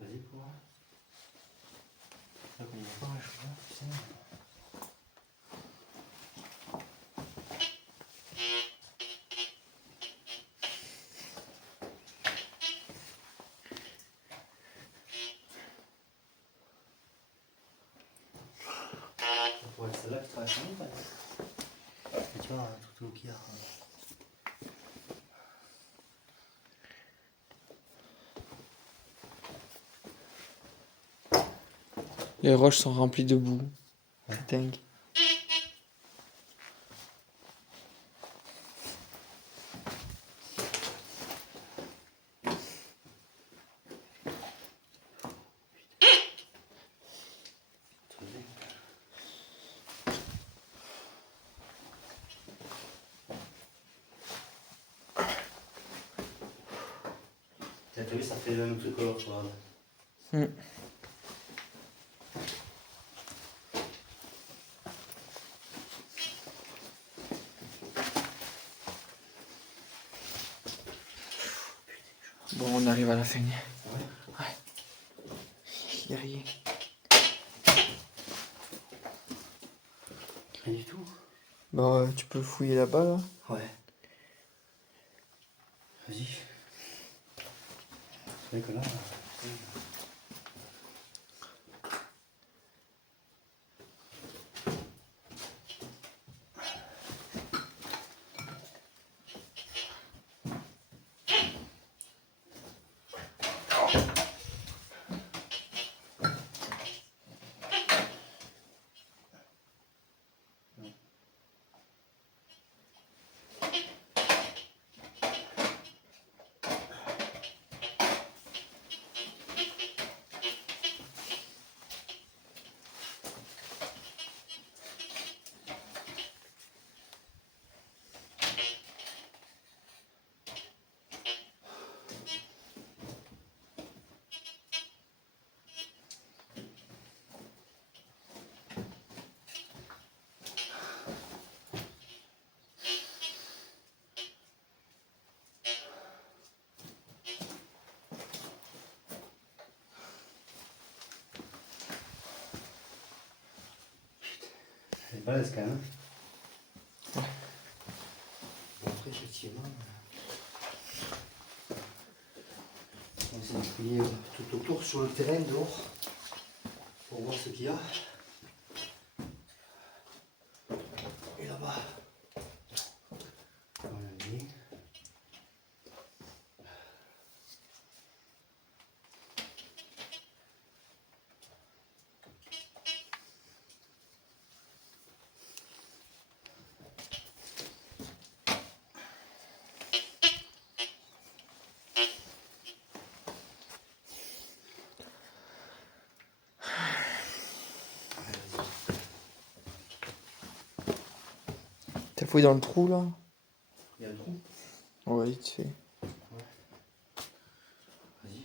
Vas-y, pour moi. Là, comme il y a pas un chemin, tu sais. Ouais, c'est celle-là qui traverse la montagne. Et tu vois, tout l'eau qu'il y a. Les roches sont remplies de boue. C'est dingue. T'as vu, ça fait le même truc que l'autre, regarde. Bon, on arrive à la fin. Ouais. Guerrier. Rien du tout. Bah, tu peux fouiller là-bas, là. Ouais. Vas-y. C'est vrai que là... C'est balèze quand même. Bon, après, effectivement, on va essayer de fouiller tout autour sur le terrain dehors pour voir ce qu'il y a. Et là-bas, on a mis. T'as fouillé dans le trou, là? Il y a un trou. Ouais, vite fait. Vas-y.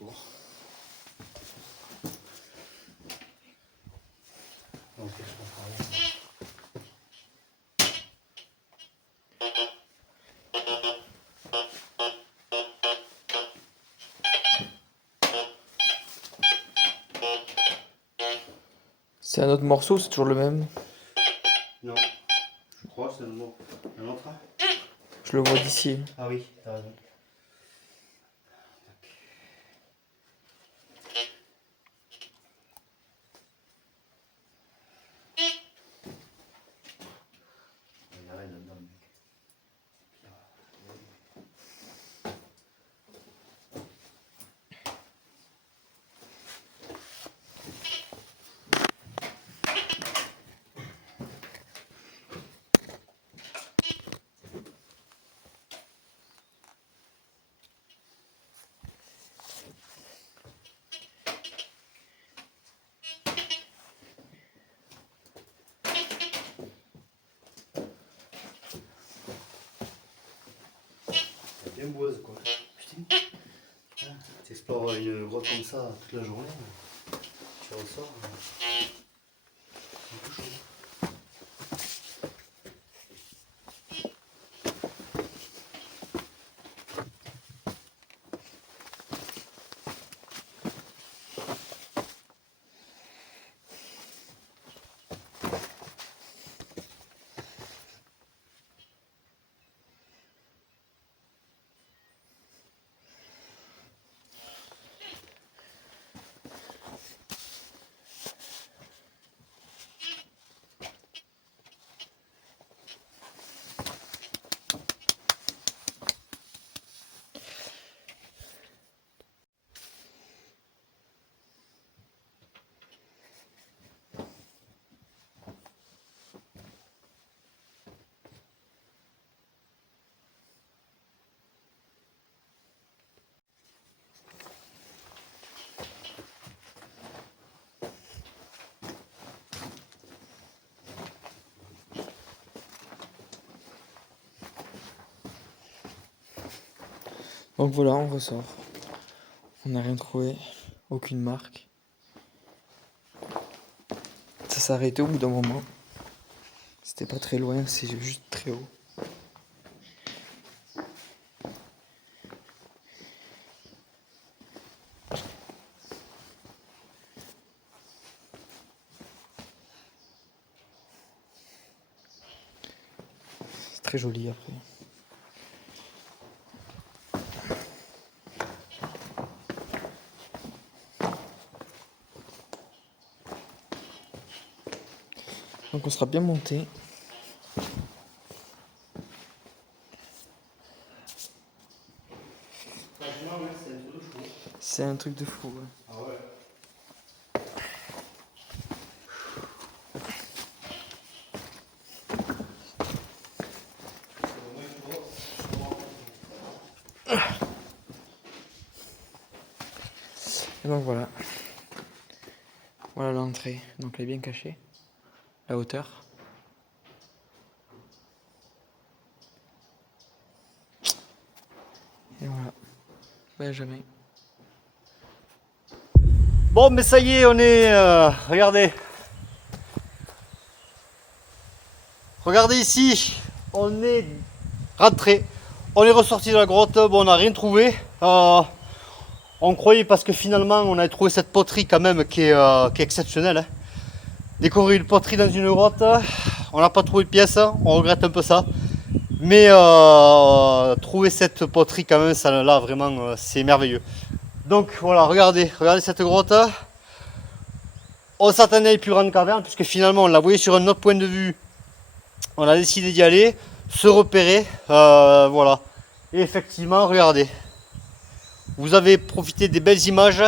Bon. Ok, je comprends rien. C'est un autre morceau, c'est toujours le même. Non, je crois que c'est un autre. Un autre. Je le vois d'ici. Ah oui, t'as raison. Il y a rien là-dedans, mec. C'est bien boueuse quoi. Putain. Tu explores une grotte comme ça toute la journée. Tu ressors. C'est un peu chaud. Donc voilà, on ressort. On n'a rien trouvé, aucune marque. Ça s'est arrêté au bout d'un moment. C'était pas très loin, c'est juste très haut. très joli après. Donc on sera bien monté. C'est un truc de fou. Ouais. Ah ouais. Et donc voilà. Voilà l'entrée. Donc elle est bien cachée. La hauteur. Et voilà. Benjamin. Bon, mais ça y est, on est... regardez. Regardez ici. On est rentré. On est ressorti de la grotte. Bon, on n'a rien trouvé. On croyait parce que finalement, on a trouvé cette poterie quand même qui est exceptionnelle. Hein. Décorer une poterie dans une grotte. On n'a pas trouvé de pièce. On regrette un peu ça. Mais trouver cette poterie quand même, ça là vraiment, c'est merveilleux. Donc voilà, regardez cette grotte. On s'attendait à une plus grande caverne puisque finalement on la voyait sur un autre point de vue. On a décidé d'y aller, se repérer, voilà. Et effectivement, regardez. Vous avez profité des belles images.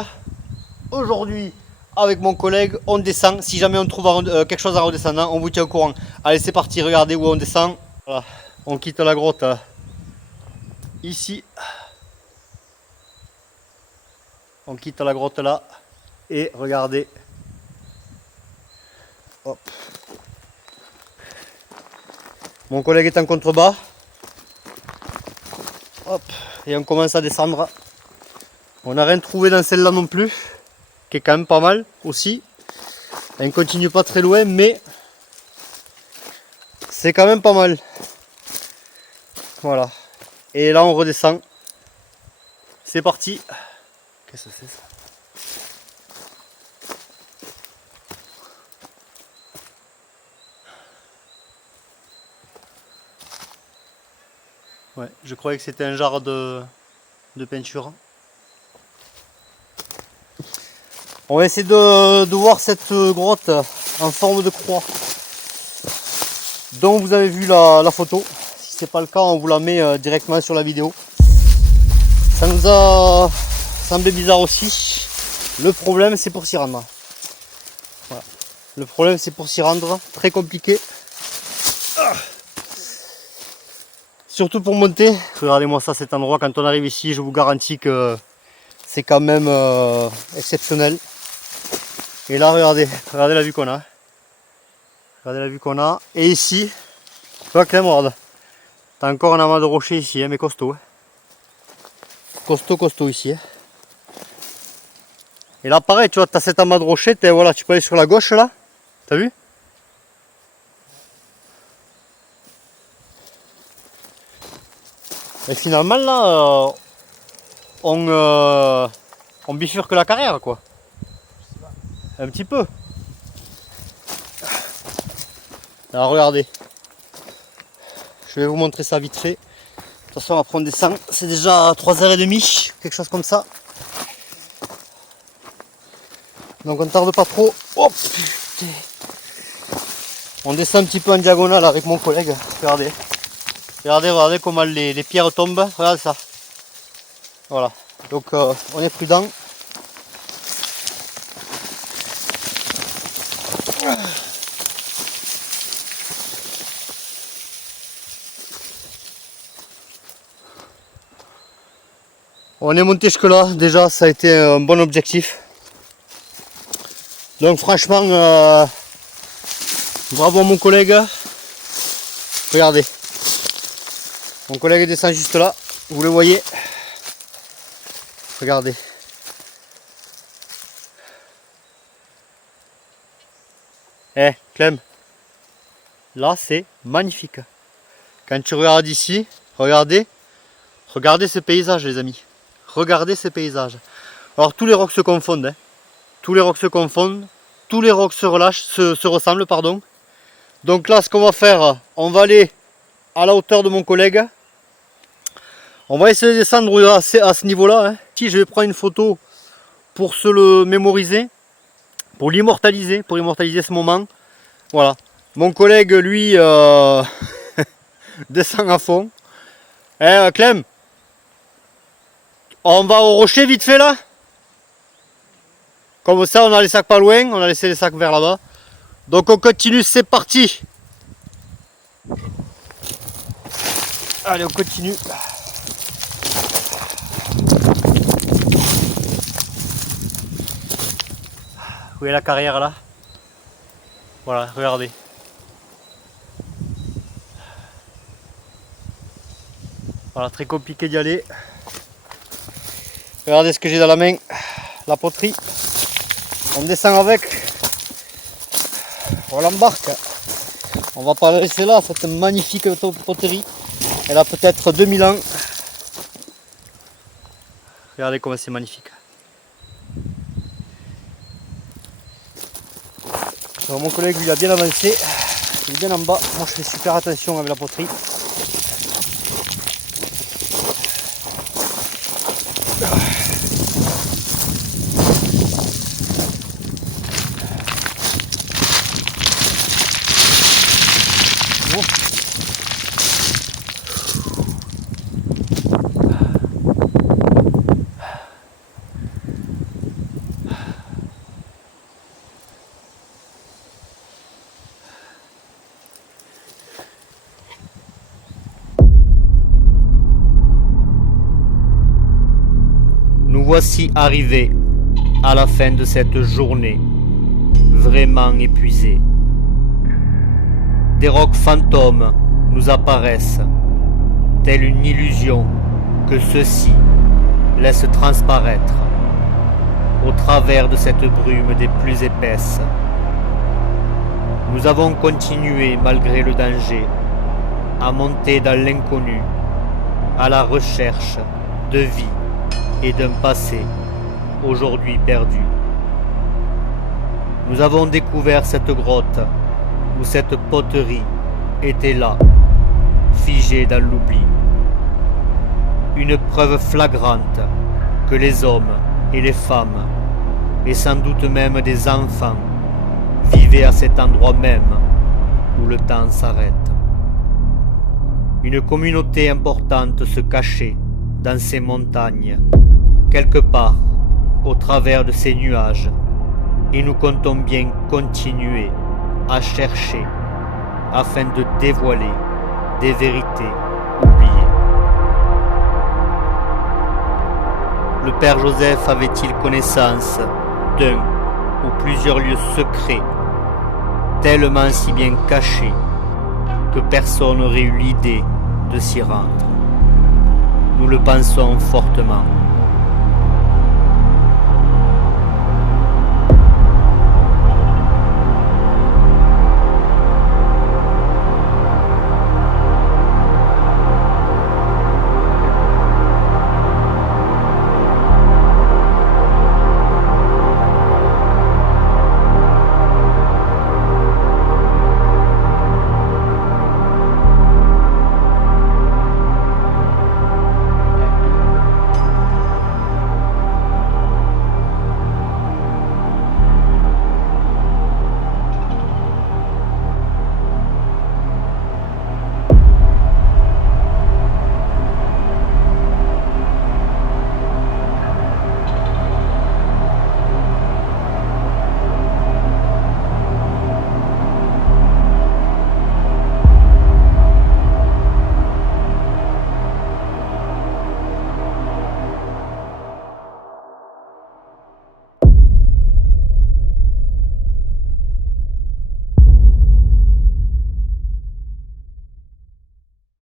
Aujourd'hui, avec mon collègue, on descend. Si jamais on trouve quelque chose en redescendant, on vous tient au courant. Allez, c'est parti, regardez où on descend. Voilà. On quitte la grotte ici. On quitte la grotte là. Et regardez. Hop. Mon collègue est en contrebas. Hop. Et on commence à descendre. On n'a rien trouvé dans celle-là non plus. Qui est quand même pas mal aussi. Elle ne continue pas très loin, mais c'est quand même pas mal. Voilà. Et là on redescend. C'est parti. Qu'est-ce que c'est ça? Ouais, je croyais que c'était un genre de peinture. On va essayer de voir cette grotte en forme de croix dont vous avez vu la photo. Si c'est pas le cas, on vous la met directement sur la vidéo. Ça nous a semblé bizarre aussi. Le problème, c'est pour s'y rendre. Voilà. Le problème, c'est pour s'y rendre. Très compliqué. Surtout pour monter. Regardez-moi ça, cet endroit. Quand on arrive ici, je vous garantis que c'est quand même exceptionnel. Et là, regardez la vue qu'on a. Regardez la vue qu'on a. Et ici, tu vois Clem, regarde. T'as encore un amas de rochers ici, hein, mais costaud. Hein. Costaud ici. Hein. Et là, pareil, tu vois, t'as cet amas de rochers. Voilà, tu peux aller sur la gauche là. T'as vu? Et finalement, là, on bifurque la carrière, quoi. Un petit peu. Alors regardez, je vais vous montrer ça vite fait. De toute façon après on descend, c'est déjà 3h30, quelque chose comme ça. Donc on ne tarde pas trop. Oh putain. On descend un petit peu en diagonale avec mon collègue. Regardez. Regardez comment les pierres tombent. Regardez ça. Voilà. Donc on est prudent. On est monté jusque là, déjà ça a été un bon objectif. Donc franchement, bravo à mon collègue. Regardez, mon collègue descend juste là, vous le voyez. Regardez. Eh Clem, là c'est magnifique. Quand tu regardes ici, regardez ce paysage les amis. Regardez ces paysages. Alors tous les rocs se confondent. Hein. Tous les rocs se confondent. Tous les rocs se relâchent, se ressemblent, pardon. Donc là, ce qu'on va faire, on va aller à la hauteur de mon collègue. On va essayer de descendre à ce niveau-là. Hein. Si je vais prendre une photo pour se le mémoriser, pour l'immortaliser, ce moment. Voilà. Mon collègue, lui, descend à fond. Eh, Clem, on va au rocher vite fait là. Comme ça, on a les sacs pas loin, on a laissé les sacs vers là-bas. Donc on continue, c'est parti. Allez, on continue. Où est la carrière là? Voilà, regardez. Voilà, très compliqué d'y aller. Regardez ce que j'ai dans la main, la poterie. On descend avec. On l'embarque. On va pas la laisser là, cette magnifique poterie. Elle a peut-être 2000 ans. Regardez comment c'est magnifique. Alors mon collègue lui a bien avancé. Il est bien en bas. Moi je fais super attention avec la poterie. Nous voici arrivés à la fin de cette journée, vraiment épuisés. Des rocs fantômes nous apparaissent, telle une illusion que ceux-ci laissent transparaître au travers de cette brume des plus épaisses. Nous avons continué malgré le danger à monter dans l'inconnu, à la recherche de vie et d'un passé aujourd'hui perdu. Nous avons découvert cette grotte où cette poterie était là, figée dans l'oubli. Une preuve flagrante que les hommes et les femmes, et sans doute même des enfants, vivaient à cet endroit même où le temps s'arrête. Une communauté importante se cachait dans ces montagnes, quelque part au travers de ces nuages, et nous comptons bien continuer à chercher afin de dévoiler des vérités oubliées. Le Père Joseph avait-il connaissance d'un ou plusieurs lieux secrets, tellement si bien cachés que personne n'aurait eu l'idée de s'y rendre? Nous le pensons fortement.